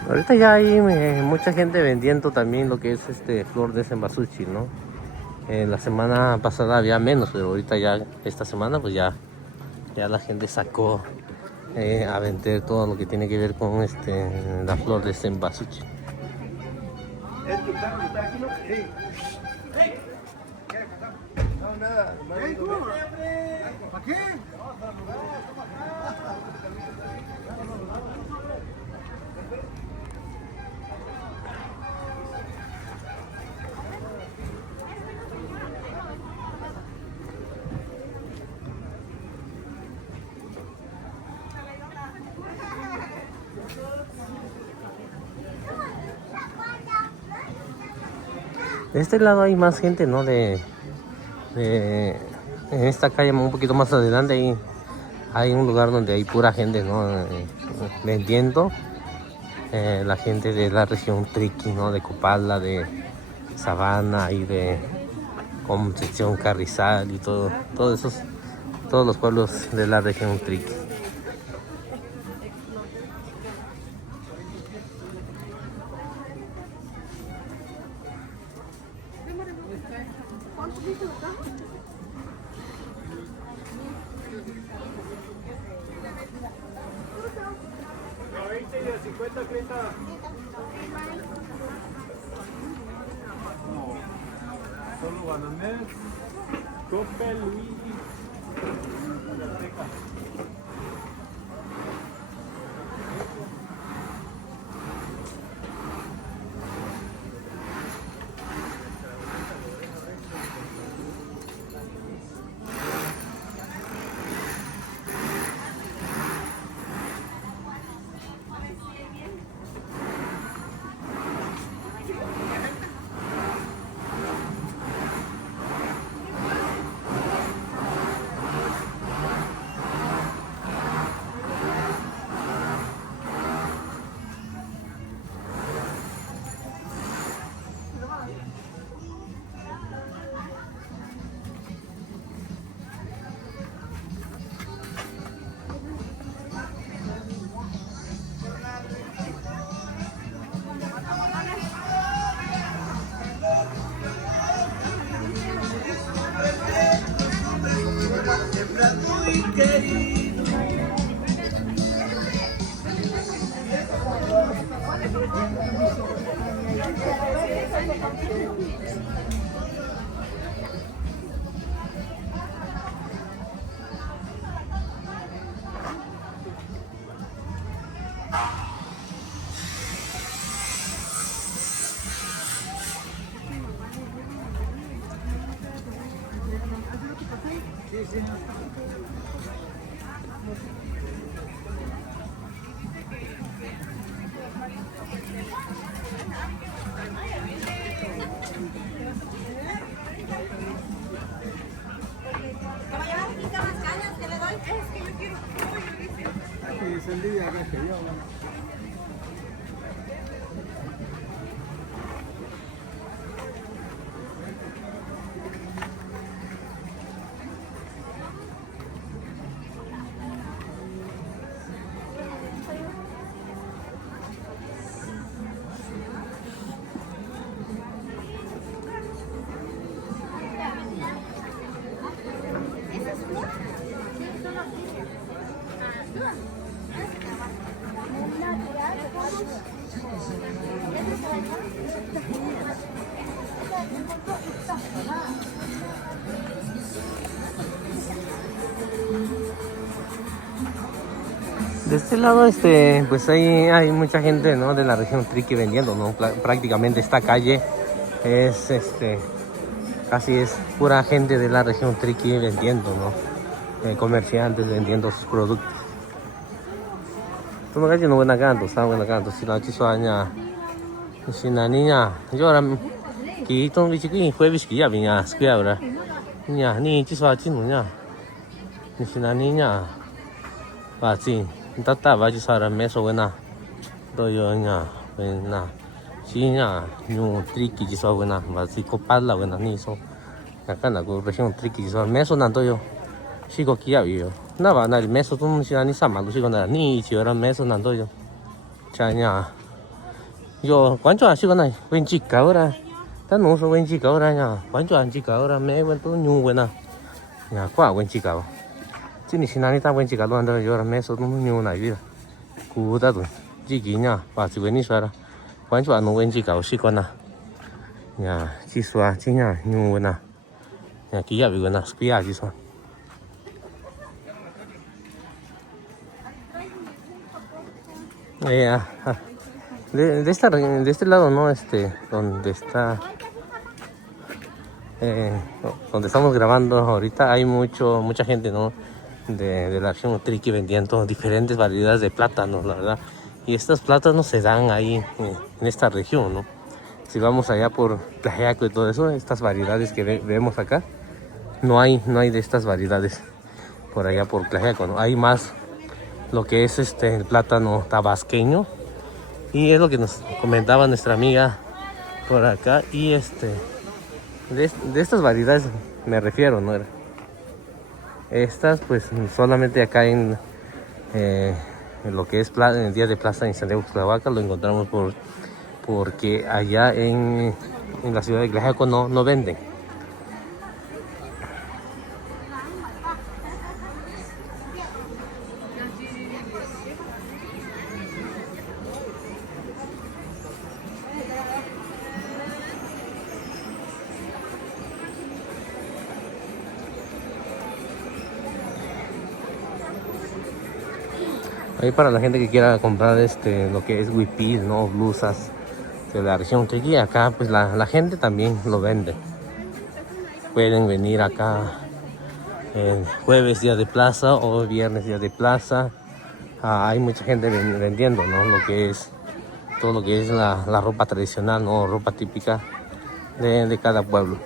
Ahorita ya hay mucha gente vendiendo también lo que es flor de cempasúchil, ¿no? La semana pasada había menos, pero ahorita ya, esta semana, pues ya la gente sacó a vender todo lo que tiene que ver con la flor de cempasúchil. De este lado hay más gente, ¿no? En esta calle un poquito más adelante hay un lugar donde hay pura gente, ¿no? Vendiendo. La gente de la región Triqui, ¿no? De Copala, de Sabana y de Concepción, Carrizal y todos los pueblos de la región Triqui. Solo Bananés, Coppel, Luigi, Azteca. De este lado, pues hay mucha gente, ¿no? De la región Triqui vendiendo, ¿no? Prácticamente esta calle es, casi es pura gente de la región Triqui vendiendo, ¿no? Comerciantes vendiendo sus productos. Tú me calles, no buena canto, está buena canto. Si la chisoaña, si la niña, yo ahora, que tú me chiquín, fue visquilla, viña, esquia, ahora. Niña, ni chisoa chino, niña. Ni si la niña, va, sí. Tata va a usar meso buena doyoña buena chiña ñu triqui jiso buena va si copala buena ni so acá la región triqui jiso meso nandoyo sigo kia yo na va na meso tú si ni sama lu sigo na ni si ahora meso nandoyo chaña Yo, ¿cuánto así con ahí? 20 ahora. Está no uso 20 ahora ya. ¿Cuánto 20 ahora? Me he vuelto ñu buena. Ya, ¿cuál 20 ahora? Si ni si nada ni tan 20 ahora ando yo ahora me eso no ñu una vida. Cuda tú. Chiquiña, para si venís ahora. ¿Cuánto no 20 ahora sí con nada? Ya, si suá, chiña, ñu buena. Ya, aquí ya vivo en las pias, si suá. De este lado, ¿no? Donde está, donde estamos grabando ahorita, hay mucha gente, ¿no? De la región Triqui vendiendo diferentes variedades de plátanos, la verdad. Y estas plátanos se dan ahí en esta región, ¿no? Si vamos allá por Tlaxiaco y todo eso, estas variedades que vemos acá, no hay de estas variedades por allá por Tlaxiaco, ¿no? Hay más lo que es el plátano tabasqueño. Y es lo que nos comentaba nuestra amiga por acá. Y de estas variedades me refiero, ¿no? Estas pues solamente acá en lo que es el día de plaza en Santiago Cuxtlahuaca lo encontramos porque allá en la ciudad de Tlaxiaco no venden. Ahí para la gente que quiera comprar lo que es huipil, ¿no? Blusas de la región Triqui, acá pues la gente también lo vende. Pueden venir acá el jueves día de plaza o viernes día de plaza. Hay mucha gente vendiendo, ¿no? Todo lo que es la ropa tradicional, ¿no? Ropa típica de cada pueblo.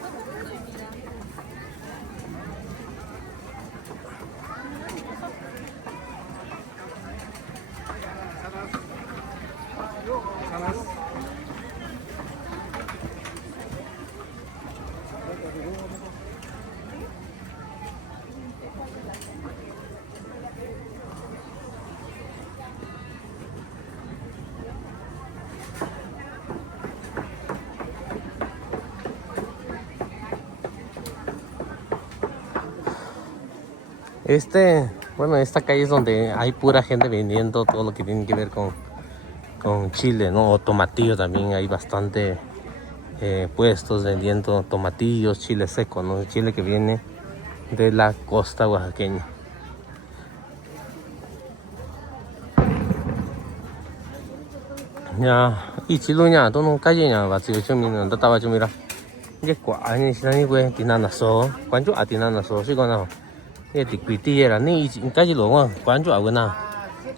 Bueno, esta calle es donde hay pura gente vendiendo todo lo que tiene que ver con chile, ¿no? O tomatillo también, hay bastante puestos vendiendo tomatillos, chile seco, ¿no? El chile que viene de la costa oaxaqueña. Ya, y chiluña, tú no calleña, va, si yo mira, no estaba yo mira. Ya cuáñe, si no güey, tinanaso, cuánto a tinanaso, sí con no. Ye ti quiti era ni calle lo wa, cuánto a buena.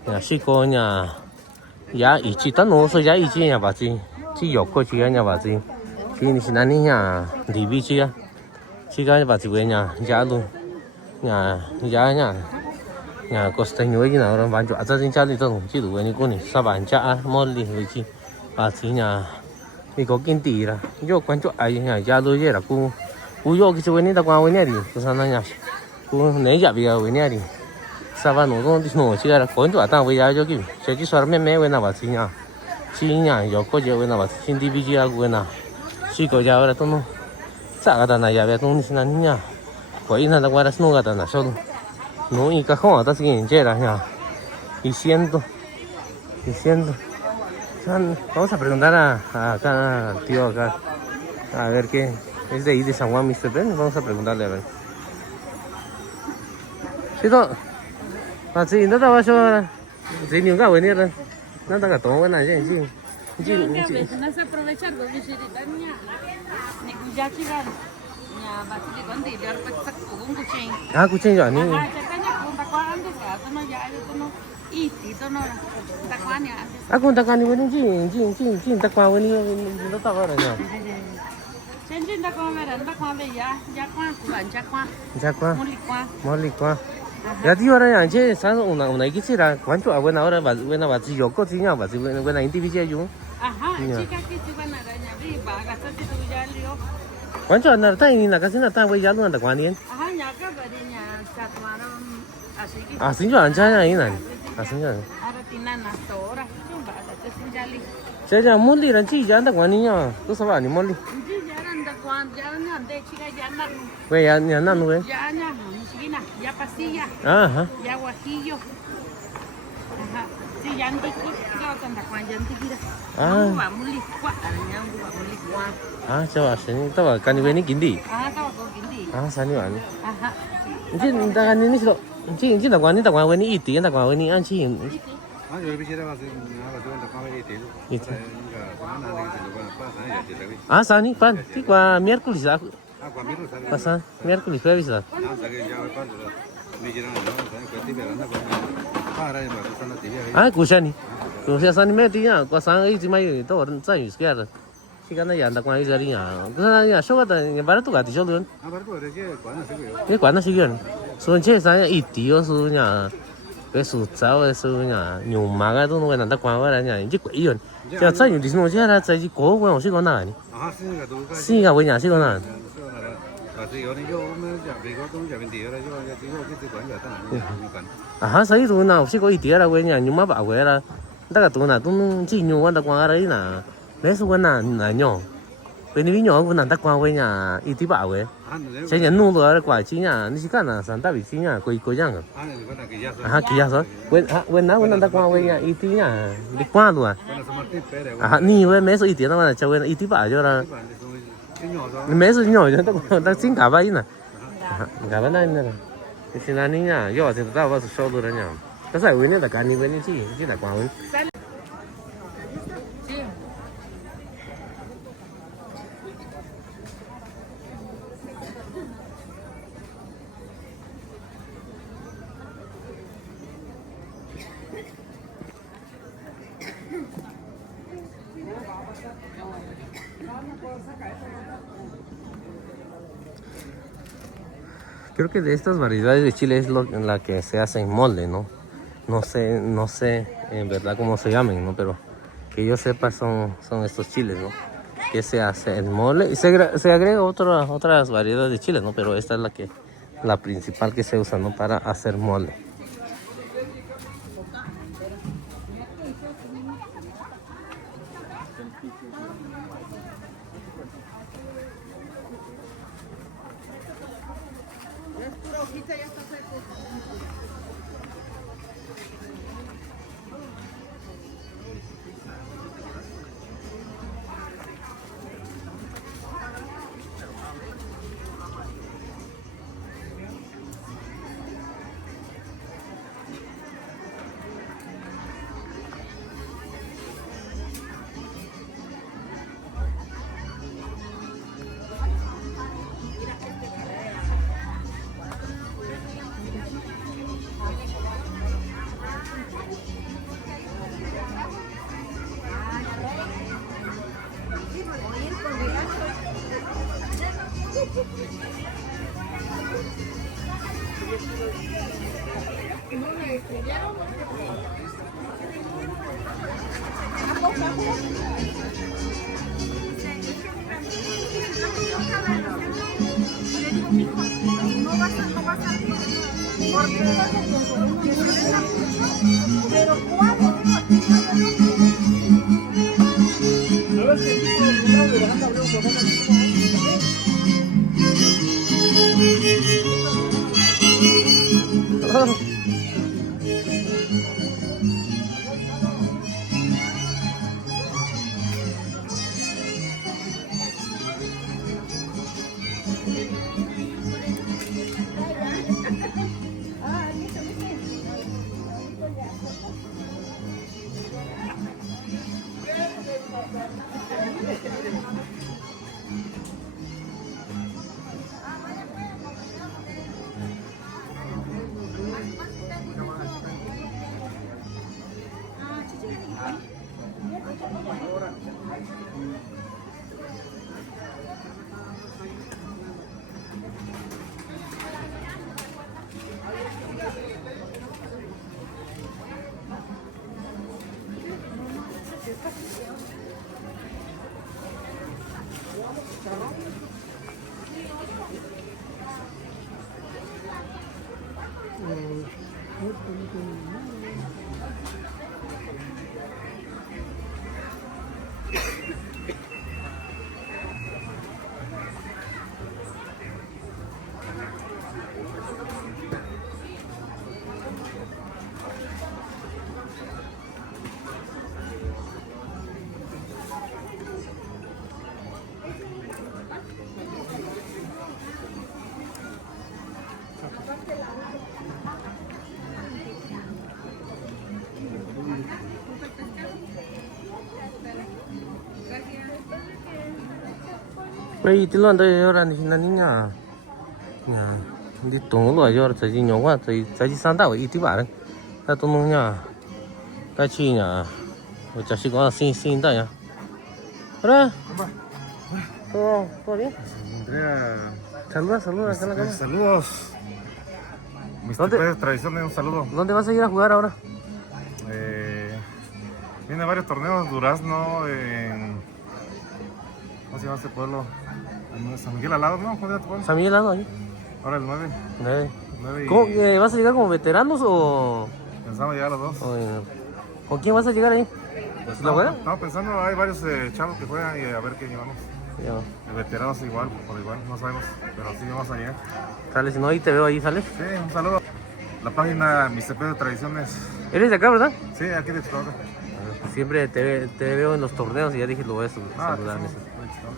Ya sí con ya y chita no so ya y chiña va sí. Sí yo coche ya va sí. Sí ni si na ni ya divi chi ya. Sí ga va sí güey ya lu. Ya costeño y na ahora van yo a sin cha li todo, chi du güey ni con ni sa van cha molli güey chi. Va sí ya. Mi có kinh tỷ ra, yo cuánto ai ya lu ye ra cu yo que se güey ni da qua güey ni, pues anda ya. Nếu dạ bây giờ với nhà đi sao vào nó đi nổ chứ là có chỗ tao bây giờ cho kịp sẽ chỉ soát mẹ với nào bảo xin nhà xin nhà có giờ với nào bảo xin đi bây giờ với nào xin có giờ là tôi nó sao cái này giờ về tôi xin anh nhà có ít là qua đó nó cái này sao nó ý cái không ở đó xin chơi là nhà diciendo vamos a preguntar a acá tío acá a ver qué es de ahí de San Juan Mixtepec, vamos a preguntarle a ver. Itu, pasti itu tahu siapa? Sini enggak bener, nanti nggak tahu kan aja sih. No se aprovechar los visiritannya. Ni kujaci kan. Ya, pasti di konti biar petak kucing. Ah, kucing juga nih. Ceritanya kuntakwaan deh, itu no ya itu no itu no kuntakwaannya. Aku kuntakwan ini jing takwan ini tahu orangnya. Cincin takwaan meran ya, jakwa. Molikwa. Ya tío ahora ya che san una ikitsira cuánto buena hora buena va si yo cociña va si buena individual yo. Ajá, chica que tú van a dañar viva, gastar tu ya lío. ¿Cuánto anda está en la casina está güey ya no anda cuán bien? Ajá, ya que barinya satwaron así que. Así yo ancha ahí nan. Así yo. Ahora tienen hasta ahora, Tesinjali. Saya muli ranci jangan tak wani nya. Tu sebab ni muli. Jadi jalan dah kuan jalan ande chiga jalan. We ya nan we. Jalannya musigina ya pasilla. Aha. Ya guajillo. Ajá. Sí, ya ande aquí. Yo tanda kuan ya ande kira. Ah. Muli kuat aranya muli kuat. Ah, coba sini. Tahu kan we ni gindi. Tahu kau gini. Ah, sani wani. Aha. Ini tak ini sih. Ini tak wani we ni iti, tak wani we ni anci. Ah, yo quisiera hacer una basura de cama y telo. Itu. Semana de que lo van a pasar ya te vi. Ah, sani pan. Ti kwa miércoles aku. Ah, cuando sale. Pasa miércoles jueves lah. Ah, sabe ya va cuando me llegan no, sabe que te verán con. Para ya va con la tía. Ah, kushani. Kushani sani me ti ya. Kwa sang i mai to zai yu skia de. Si kan ya tak wani jari ya. Kusa ya shoga da ya baru tu ga di jolun. Ah, para tu de que cuando se ve. Ni管那是远，所以这三一滴就是讲，别说早的时候讲，牛马个都弄个那管过来讲，这贵远，这再有的是我现在在这国外我是讲哪里？ Ah, sí, que tú. 是个为啥是讲哪？ Así yo ni yo me ya digo tú ya 20 horas yo ya digo que te cuento está. 啊，所以说那是个一滴啦，为啥牛马把过来，那个多那都这牛我那管来那，没说我那牛，为你牛我那那管为啥一滴把过？ 现在弄到怪钱呀，你是干哪三大笔钱呀，贵样个。啊，几呀说，我那大光为呀一滴呀，你管多啊？啊，你为没说一滴的话，就为一滴把就了。你没说鸟就那真干巴音呢，干巴那呢？现在你呀，要是到我是少多人呀，但是为那大干你为你去，你大光为。 Creo que de estas variedades de chile es la que se hace en molde, ¿no? No sé en verdad cómo se llamen, ¿no? Pero que yo sepa son estos chiles, ¿no? Que se hace en molde y se agrega otras variedades de chiles, ¿no? Pero esta es la principal que se usa, ¿no? Para hacer molde. Vậy thì luôn đây là những nhà nhà đi tung rồi giờ thì nhiều quá thì chỉ sang đảo ít tí bạn ta tung nông nhà ta chi nhà rồi chỉ có xin xin đây nhá rồi todo bien saludos Saludos. Mis ¿Dónde? tipos de tradiciones, un saludo. ¿Dónde vas a ir a jugar ahora? Viene varios torneos, Durazno, ¿cómo se llama este pueblo? San Miguel al lado, ¿no? ¿Cómo se llama tu pueblo? San Miguel Lado ahí. Ahora el 9. 9 y... ¿Cómo, vas a llegar como veteranos o Pensamos llegar a los dos. con quién vas a llegar ahí? Pues ¿La buena? estamos pensando, hay varios chavos que juegan y a ver qué llevamos. Ya. De veteranos igual, por igual, no sabemos, pero sí vamos a llegar. Sale, si no ahí te veo ahí, sale. Sí, un saludo. La página Mis Tipos de Tradiciones. Eres de acá, ¿verdad? Sí, aquí de Chicago. Siempre te veo en los torneos y ya dije lo voy a saludar. Sí, de Chicago.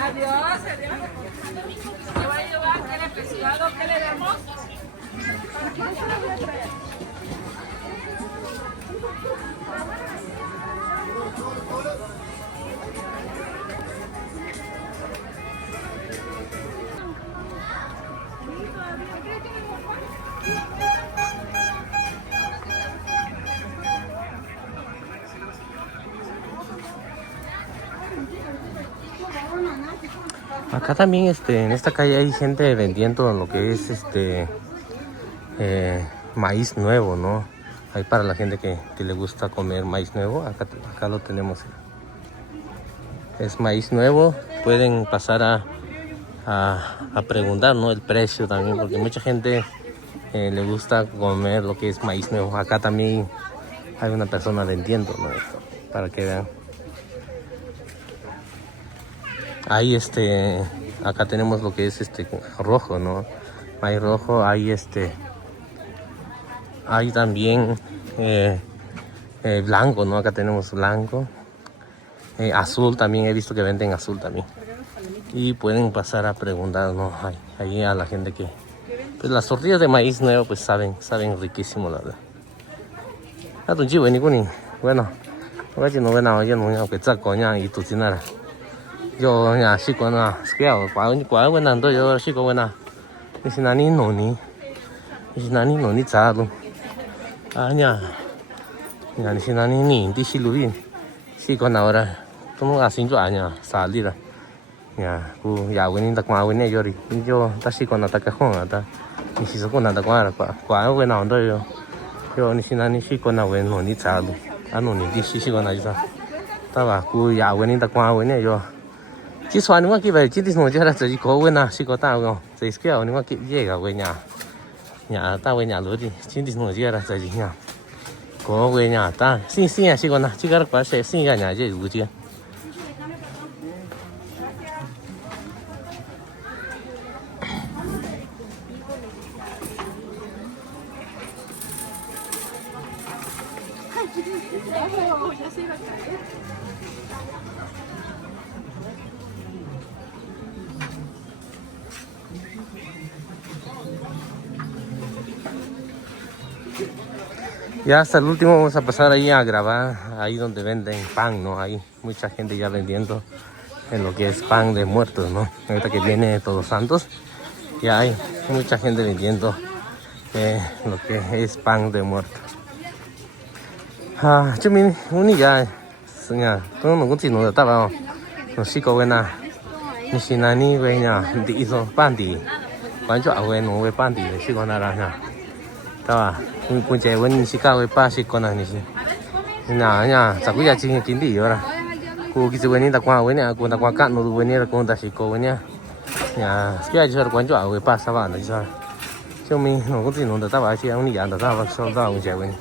Adiós, adiós. ¿Qué va a llevar? ¿Qué le pescado? ¿Qué le damos? Acá también en esta calle hay gente vendiendo lo que es maíz nuevo, ¿no? Hay para la gente que le gusta comer maíz nuevo, acá lo tenemos. Es maíz nuevo, pueden pasar a preguntar, ¿no? El precio también, porque mucha gente le gusta comer lo que es maíz nuevo. Acá también hay una persona vendiendo, ¿no? Esto, para que vean. Ahí acá tenemos lo que es rojo, ¿no? Hay rojo, hay hay también blanco, ¿no? Acá tenemos blanco. Azul también, he visto que venden azul también. Y pueden pasar a preguntar, ¿no? Ahí a la gente que... Pues las tortillas de maíz nuevo pues saben riquísimo, la verdad. Bueno, yo ya sí cuando cuál buena ando yo sí buena. Es nani no ni. Es nani no ni chalo. 아니야. 아니 신나니 디실루빈 시건 나오라. 또 아신 줄 아냐. 살리라. 야, 그 야원인 다 과원에 요리. 이거 다시 건 나다 가홍아다. 니시서 건 나다 과라 과we 나온다요. 요 니시나니 시건 나we 노니 차도. 아노니 디시시건 나이사. 따라 그 야원인 다 과원에 요. chỉ xoay nữa cái về chỉ đi ngồi chơi là chỉ có quên à chỉ có tao không chỉ cái nữa cái gì cả về nhà tao về nhà lúa đi chỉ đi ngồi chơi là chỉ nhà có về nhà ta xin xin à chỉ còn à chỉ có phải sẽ xin cả nhà chơi đủ chưa Ya hasta el último vamos a pasar ahí a grabar, ahí donde venden pan, ¿no? Hay mucha gente ya vendiendo en lo que es pan de muertos, ¿no? Ahorita que viene Todos Santos, ya hay mucha gente vendiendo lo que es pan de muertos. Ah, cho mình muốn ya, nhà tôi nó cũng chỉ nói ta vào, nó chỉ có bên nào, như thế này ni về nhà đi rồi pan đi, bán cho ở bên nó về pan đi chỉ có nào nha, ta quân trẻ vẫn chỉ cao với ba chỉ con này gì, nhà chắc cũng chỉ kinh đi rồi, cô cái bên này ta qua bên này, cô ta qua cạn nó bên này là cô ta chỉ có bên này, nhà cái giờ quan trọng với ba sáu bạn đấy sao, cho mình nó cũng chỉ nói ta vào chỉ ông đi ăn ta vào sau đó quân trẻ bên.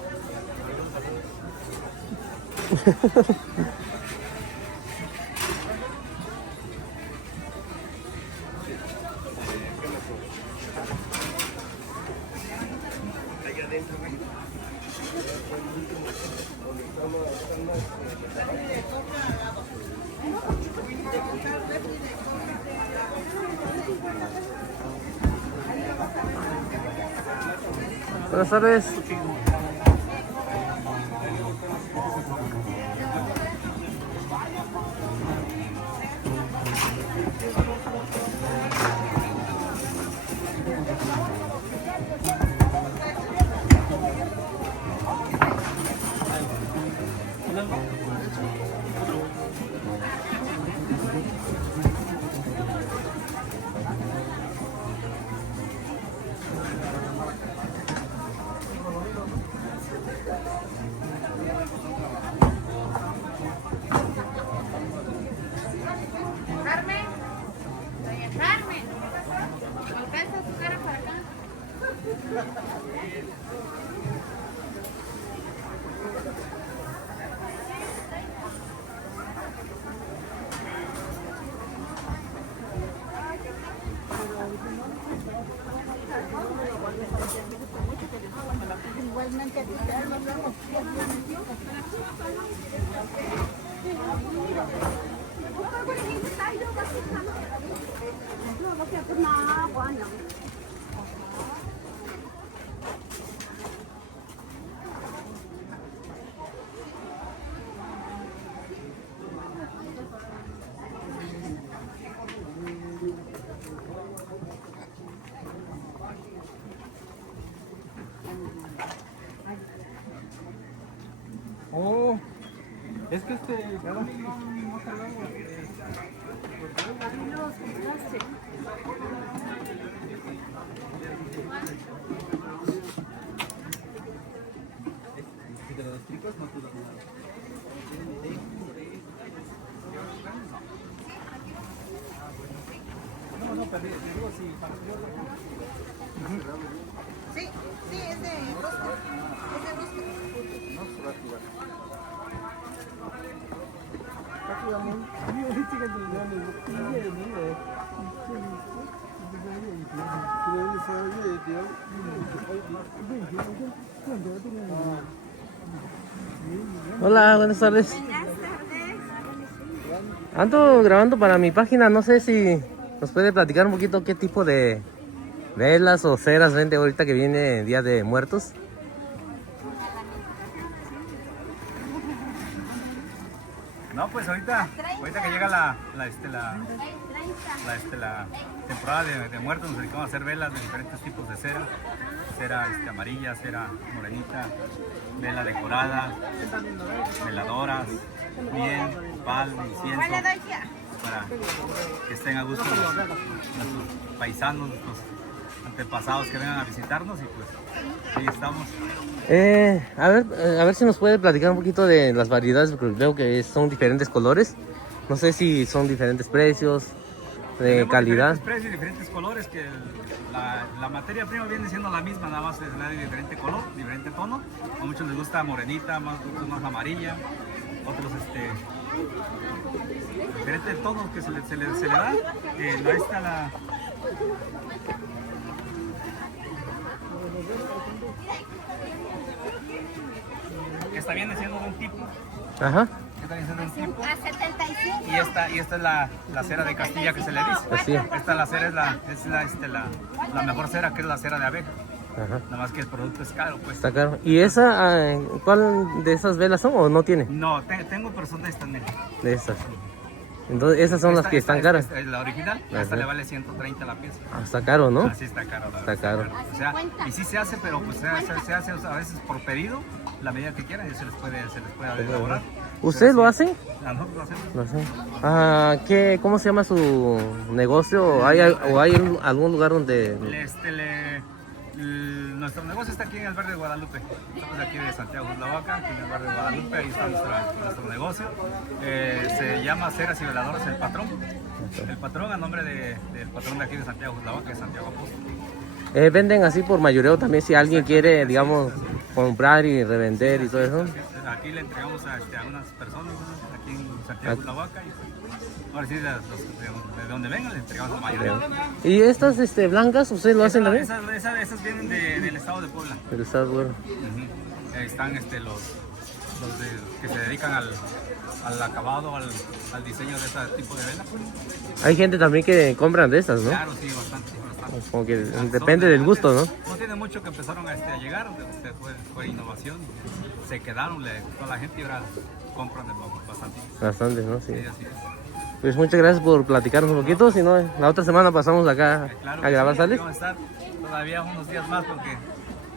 Buenas tardes. Oh, es que Sí, sí, es de Rosco. Es de Rosco. Hola, buenas tardes. Ando grabando para mi página, no sé si nos puede platicar un poquito qué tipo de velas o ceras vende ahorita que viene Día de Muertos. no, pues ahorita que llega la temporada de muertos, nos dedicamos a hacer velas de diferentes tipos de cera. cera amarilla, cera morenita, vela decorada, veladoras, miel, pal, incienso, para que estén a gusto nuestros paisanos, nuestros antepasados que vengan a visitarnos y pues ahí estamos. A ver si nos puede platicar un poquito de las variedades, porque veo que son diferentes colores. No sé si son diferentes precios, de Tenemos calidad. Diferentes precios, diferentes colores, que la materia prima viene siendo la misma, nada más es de diferente color, diferente tono. A muchos les gusta morenita, otros más amarilla, otros diferentes tonos que se le da. Ahí está la... Esta viene siendo de un tipo. Ajá. Esta viene siendo de un tipo. A 75. Y esta es la cera de Castilla que se le dice. Así. Esta la cera es la mejor cera, que es la cera de abeja. Ajá. Nada más que el producto es caro, pues. Está caro. ¿Y esa, cuál de esas velas son o no tiene? No, tengo, pero son de esta negra. De esas. Entonces esas son las que están caras. Esta es la original, Ajá. esta le vale 130 la pieza. Ah, está caro, ¿no? Así está caro, la Está verdad, caro. O sea, y sí se hace, pero pues se hace a veces por pedido, la medida que quieran, y se les puede elaborar. ¿Ustedes lo Pero hacen? sí, nosotros lo hacemos. No sé. ¿Cómo se llama su negocio? ¿Hay algún lugar donde...? Nuestro negocio está aquí en el barrio de Guadalupe. Estamos aquí de Santiago Uslavaca, aquí en el barrio de Guadalupe, ahí está nuestro negocio. Se llama Ceras y Veladoras El Patrón. El Patrón a nombre del patrón de aquí de Santiago Uslavaca, que es Santiago Apóstol. ¿Venden así por mayoreo también si alguien quiere, digamos, comprar y revender y todo eso? Aquí le entregamos a unas personas aquí en Santiago Uslavaca. Ahora sí, de donde vengan, le entregamos la mayoría. ¿Y estas blancas, ustedes lo hacen también? Esas vienen del estado de Puebla. Del estado de Puebla. Están los que se dedican al acabado, al diseño de este tipo de vela. Hay gente también que compran de estas, ¿no? Claro, sí, bastante. Como que depende del gusto, ¿no? No tiene mucho que empezaron a llegar, fue innovación, se quedaron, le gustó a la gente y ahora compran de nuevo bastante. Bastante, ¿no? Sí. Sí, así es. Pues muchas gracias por platicarnos un poquito, si no, la otra semana pasamos acá Claro a grabar, sí, ¿sales? vamos a estar todavía unos días más porque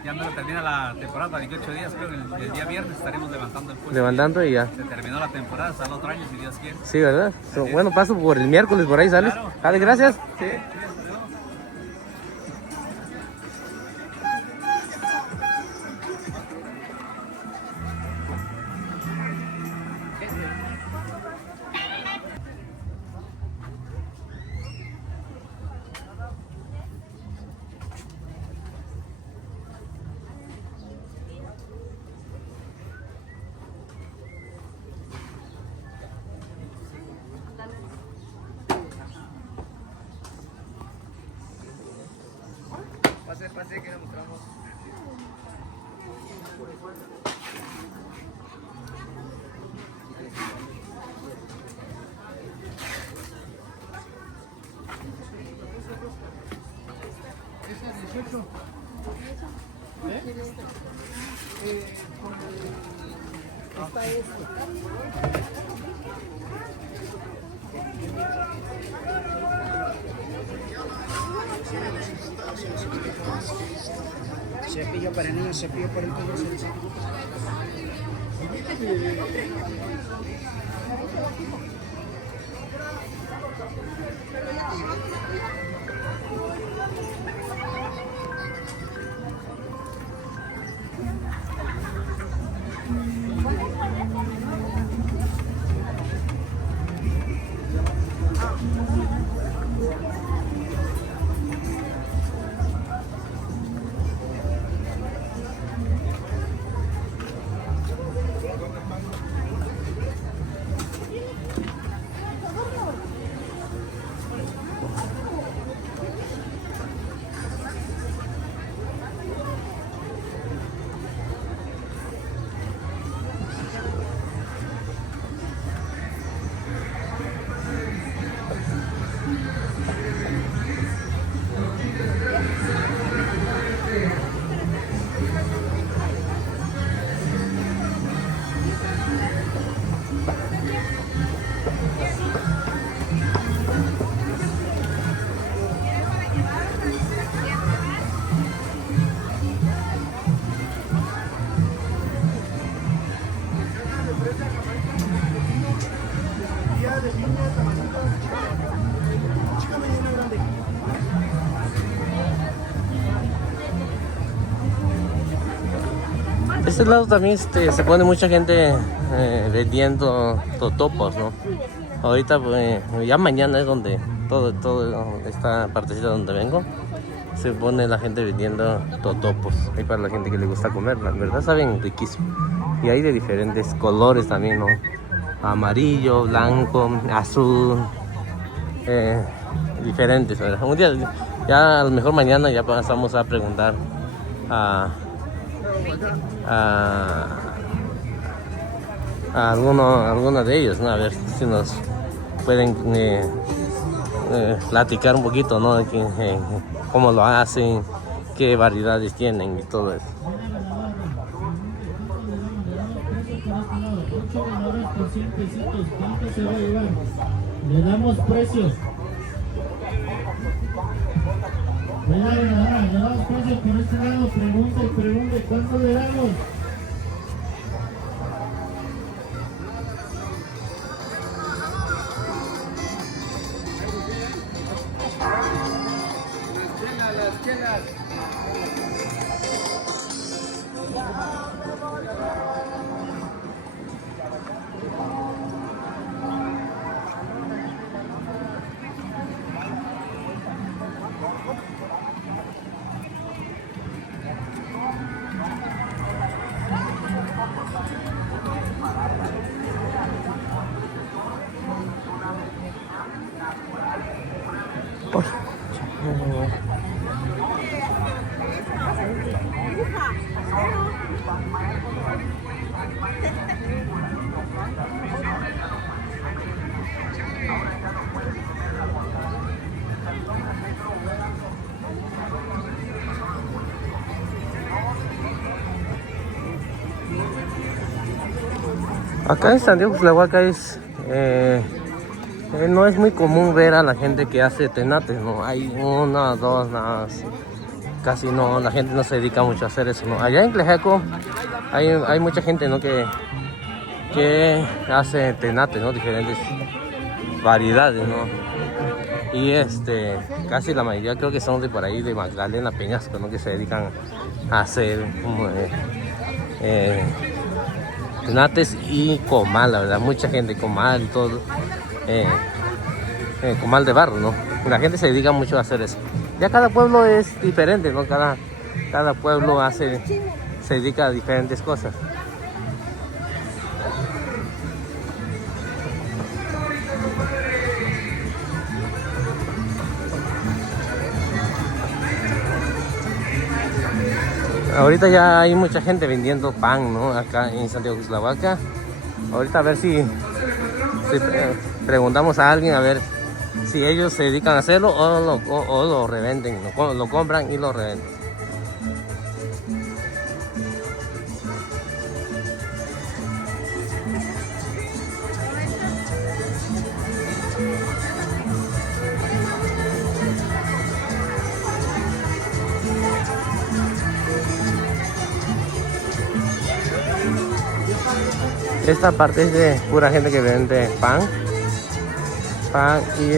ya me termina la temporada, 28 días, creo que el día viernes estaremos levantando el puesto. Levantando y ya. Se terminó la temporada, hasta el otro año si Dios quiere. Sí, ¿verdad? Bueno, paso por el miércoles, por ahí sales. Claro. Vale, gracias. Sí. Pase que le mostramos. Cepillo para niños, cepillo para todos. este lado también se pone mucha gente vendiendo totopos, ¿no? Ahorita, ya mañana es donde todo esta partecita donde vengo, se pone la gente vendiendo totopos. Ahí para la gente que le gusta comer, la verdad saben riquísimo. Y hay de diferentes colores también, ¿no? Amarillo, blanco, azul, diferentes, ¿verdad? Un día, ya a lo mejor mañana ya pasamos a preguntar a alguno de ellos, ¿no? A ver si nos pueden platicar un poquito, ¿no? De cómo lo hacen, qué variedades tienen y todo eso. ¿Cuánto se va a llevar? Le damos precios. Le damos precios por este lado. Pregunte, ¿cuánto le damos? Las chelas. Acá en San Diego Tlahuaca no es muy común ver a la gente que hace tenates, ¿no? Hay una, dos, nada más. Casi no, la gente no se dedica mucho a hacer eso, ¿no? Allá en Tlejaco hay mucha gente, ¿no? que hace tenates, ¿no? Diferentes variedades, ¿no? Y casi la mayoría creo que son de por ahí, de Magdalena, Peñasco, ¿no? Que se dedican a hacer tenates y comal, la verdad, mucha gente, comal, todo, comal de barro, ¿no? La gente se dedica mucho a hacer eso. Ya cada pueblo es diferente, ¿no? Cada pueblo se dedica a diferentes cosas. Ahorita ya hay mucha gente vendiendo pan, ¿no? Acá en San Diego Tlahuaca. Ahorita a ver si preguntamos a alguien a ver si ellos se dedican a hacerlo o lo revenden, lo compran y lo revenden. Esta parte es de pura gente que vende pan y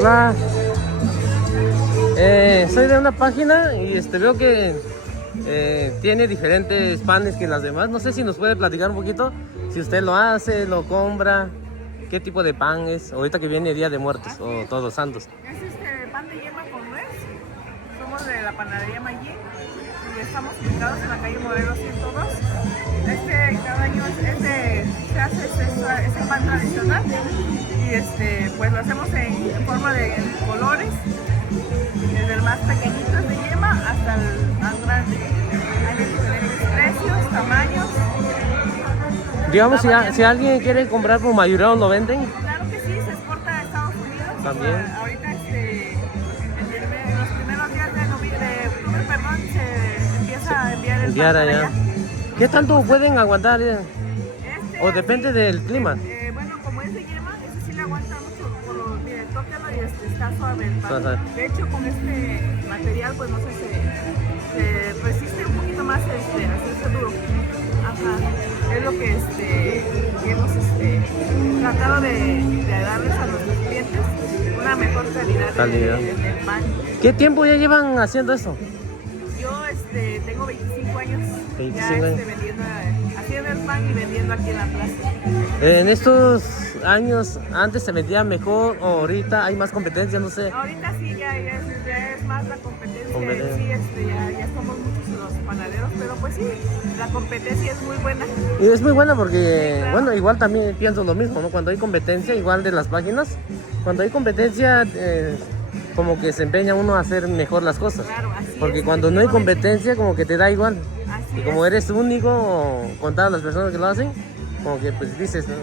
Hola, soy de una página y veo que tiene diferentes panes que las demás. No sé si nos puede platicar un poquito, si usted lo hace, lo compra. ¿Qué tipo de pan es? Ahorita que viene Día de Muertos o Todos Santos. Es pan de yema con nuez. Somos de la panadería Mayín y estamos ubicados en la calle Morelos 102. Cada año se hace ese pan tradicional y pues lo hacemos en forma de colores, desde el más pequeñito de yema hasta el más grande. Hay diferentes precios, tamaños. Digamos, si alguien quiere comprar por mayoreo, ¿lo venden? Claro que sí, se exporta a Estados Unidos. También. Ahorita en los primeros días de octubre, se empieza a enviar el pan para allá. ¿Qué tanto pueden aguantar? ¿O depende del clima? Bueno, como es de yema, ese sí le aguanta mucho. Mire, tóquelo y está suave el pan. De hecho, con este material, pues no sé, se resiste un poquito más hacerse duro. Ajá. Es lo que hemos tratado de darles a nuestros clientes una mejor calidad. En el pan. ¿Qué tiempo ya llevan haciendo eso? Yo tengo 25 años. 25 ya años. haciendo el pan y vendiendo aquí en la plaza. En estos años, ¿antes se vendía mejor o ahorita hay más competencia? No sé. Ahorita sí, ya es más la competencia. Sí, ya somos muchos los panaderos, pero pues sí, la competencia es muy buena. Y es muy buena porque, sí, claro. Bueno, igual también pienso lo mismo, ¿no? Cuando hay competencia, igual de las páginas, cuando hay competencia, como que se empeña uno a hacer mejor las cosas. Claro, así porque es, cuando no hay competencia, como que te da igual. Así Y como es. eres único, o contar a las personas que lo hacen, como que pues dices, ¿no?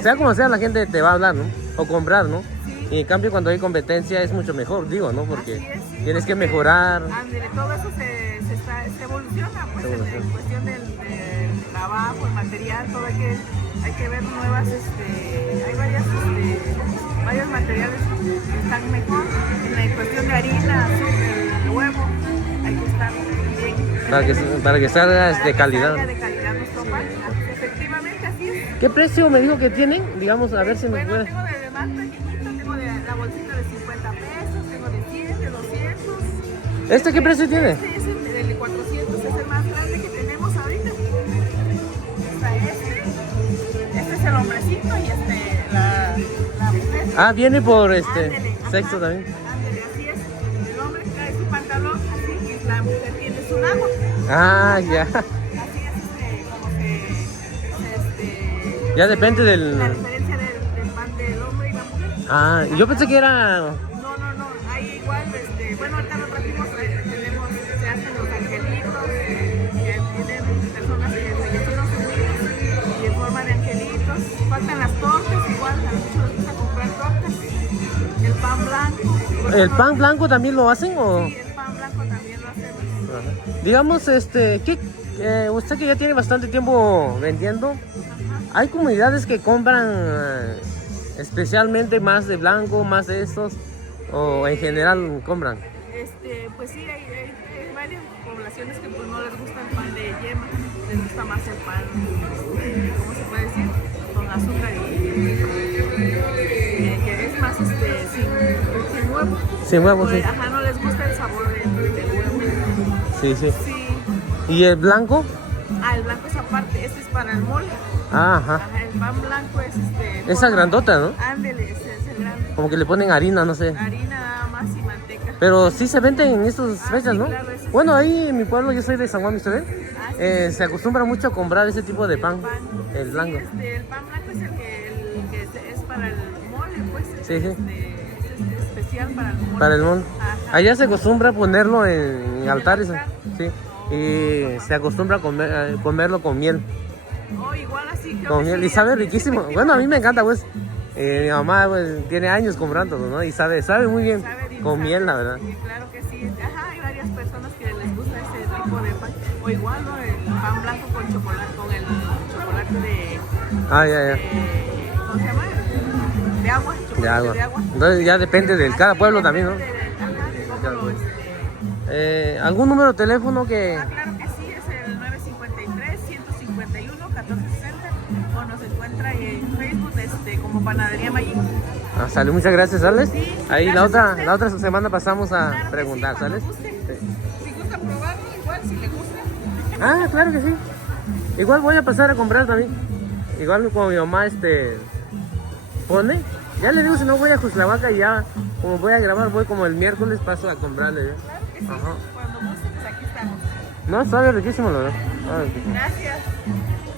Sea como sea, la gente te va a hablar, ¿no? O comprar, ¿no? Sí. Y en cambio cuando hay competencia es mucho mejor, digo, ¿no? Porque Así es, sí, tienes que porque, mejorar. Ándale, todo eso se evoluciona, pues en cuestión del trabajo, el material, todo hay que ver nuevas, hay varios materiales que están mejor. En cuestión de harina, azúcar, el huevo, hay que estar bien. Para que salga de calidad. Salga de calidad nuestro pan. Efectivamente, así es. ¿Qué precio me dijo que tienen? Digamos, a ver si me puede. Tengo de más pequeñito, tengo de la bolsita de 50 pesos, tengo de 100, de 200. ¿Este qué precio tiene? Este es el de 400, es el más grande que tenemos ahorita. Está este es el hombrecito y la mujer. Ah, viene por Ándele, sexo ajá, también. ándele, así es. El hombre trae su pantalón así y la mujer tiene su nabo. Ah, ya. Así es, como que Ya depende del. la diferencia del pan del hombre y la mujer. Ah, yo pensé que era. No, ahí igual, bueno, ahorita lo trajimos, se hacen los angelitos, que tienen personas que fallecieron sus niños y en forma de angelitos. Faltan las tortas, igual, a muchos les gusta comprar tortas. El pan blanco. ¿El pan blanco también lo hacen o? Sí, el pan blanco también lo hacemos. Digamos, usted que ya tiene bastante tiempo vendiendo, hay comunidades que compran especialmente más de blanco, más de estos, o en general compran. Pues sí, hay varias poblaciones que pues no les gusta el pan de yema, les gusta más el pan, ¿cómo se puede decir? Con azúcar y que es más sin huevo. Sin huevo, sí. Ajá, no les gusta el sabor del huevo. Sí. Sí. ¿Y el blanco? El blanco es aparte, este es para el mole. Ajá. El pan blanco es Esa grandota, ¿no? Ándele, ese es el grande. Como que le ponen harina, no sé. Harina nada más y manteca. Pero sí se venden en estas fechas, sí, ¿no? claro, eso sí. Bueno, ahí en mi pueblo, yo soy de San Juan Michoacán, se acostumbra mucho a comprar ese tipo de pan, el blanco. El pan blanco es el que es para el mole, pues. Sí. Es especial para el mole. Para el mole. Ajá. Allá se acostumbra a ponerlo en altares, sí. Y se acostumbra a comerlo con miel. Oh, igual así. Con miel, y sabe riquísimo. Bueno, a mí me encanta, pues. Mi mamá pues, tiene años comprándolo, ¿no? Y sabe muy bien. Con miel, la verdad. Sí, claro que sí. Ajá, hay varias personas que les gusta ese tipo de pan. O igual, ¿no? El pan blanco con chocolate, con el chocolate de... Ya. ¿Cómo se llama? De agua. De agua. Entonces ya depende de cada pueblo también, ¿no? ¿Algún número de teléfono que...? Claro que sí, es el 953-151-1460 o nos encuentra en Facebook como Panadería Mayín. Sale, muchas gracias, ¿sales? Sí, ahí gracias la otra semana pasamos a claro preguntar, sí, ¿sales? Si gusta probarlo, igual, si le gusta. Claro que sí. Igual voy a pasar a comprar también. Igual con mi mamá, pone. Ya le digo, si no voy a Cuslavaca y ya, como voy a grabar, voy como el miércoles, paso a comprarle. ¿Ya? Claro que sí. Ajá. Cuando guste, pues aquí estamos. No, sabe riquísimo, lo veo. Gracias.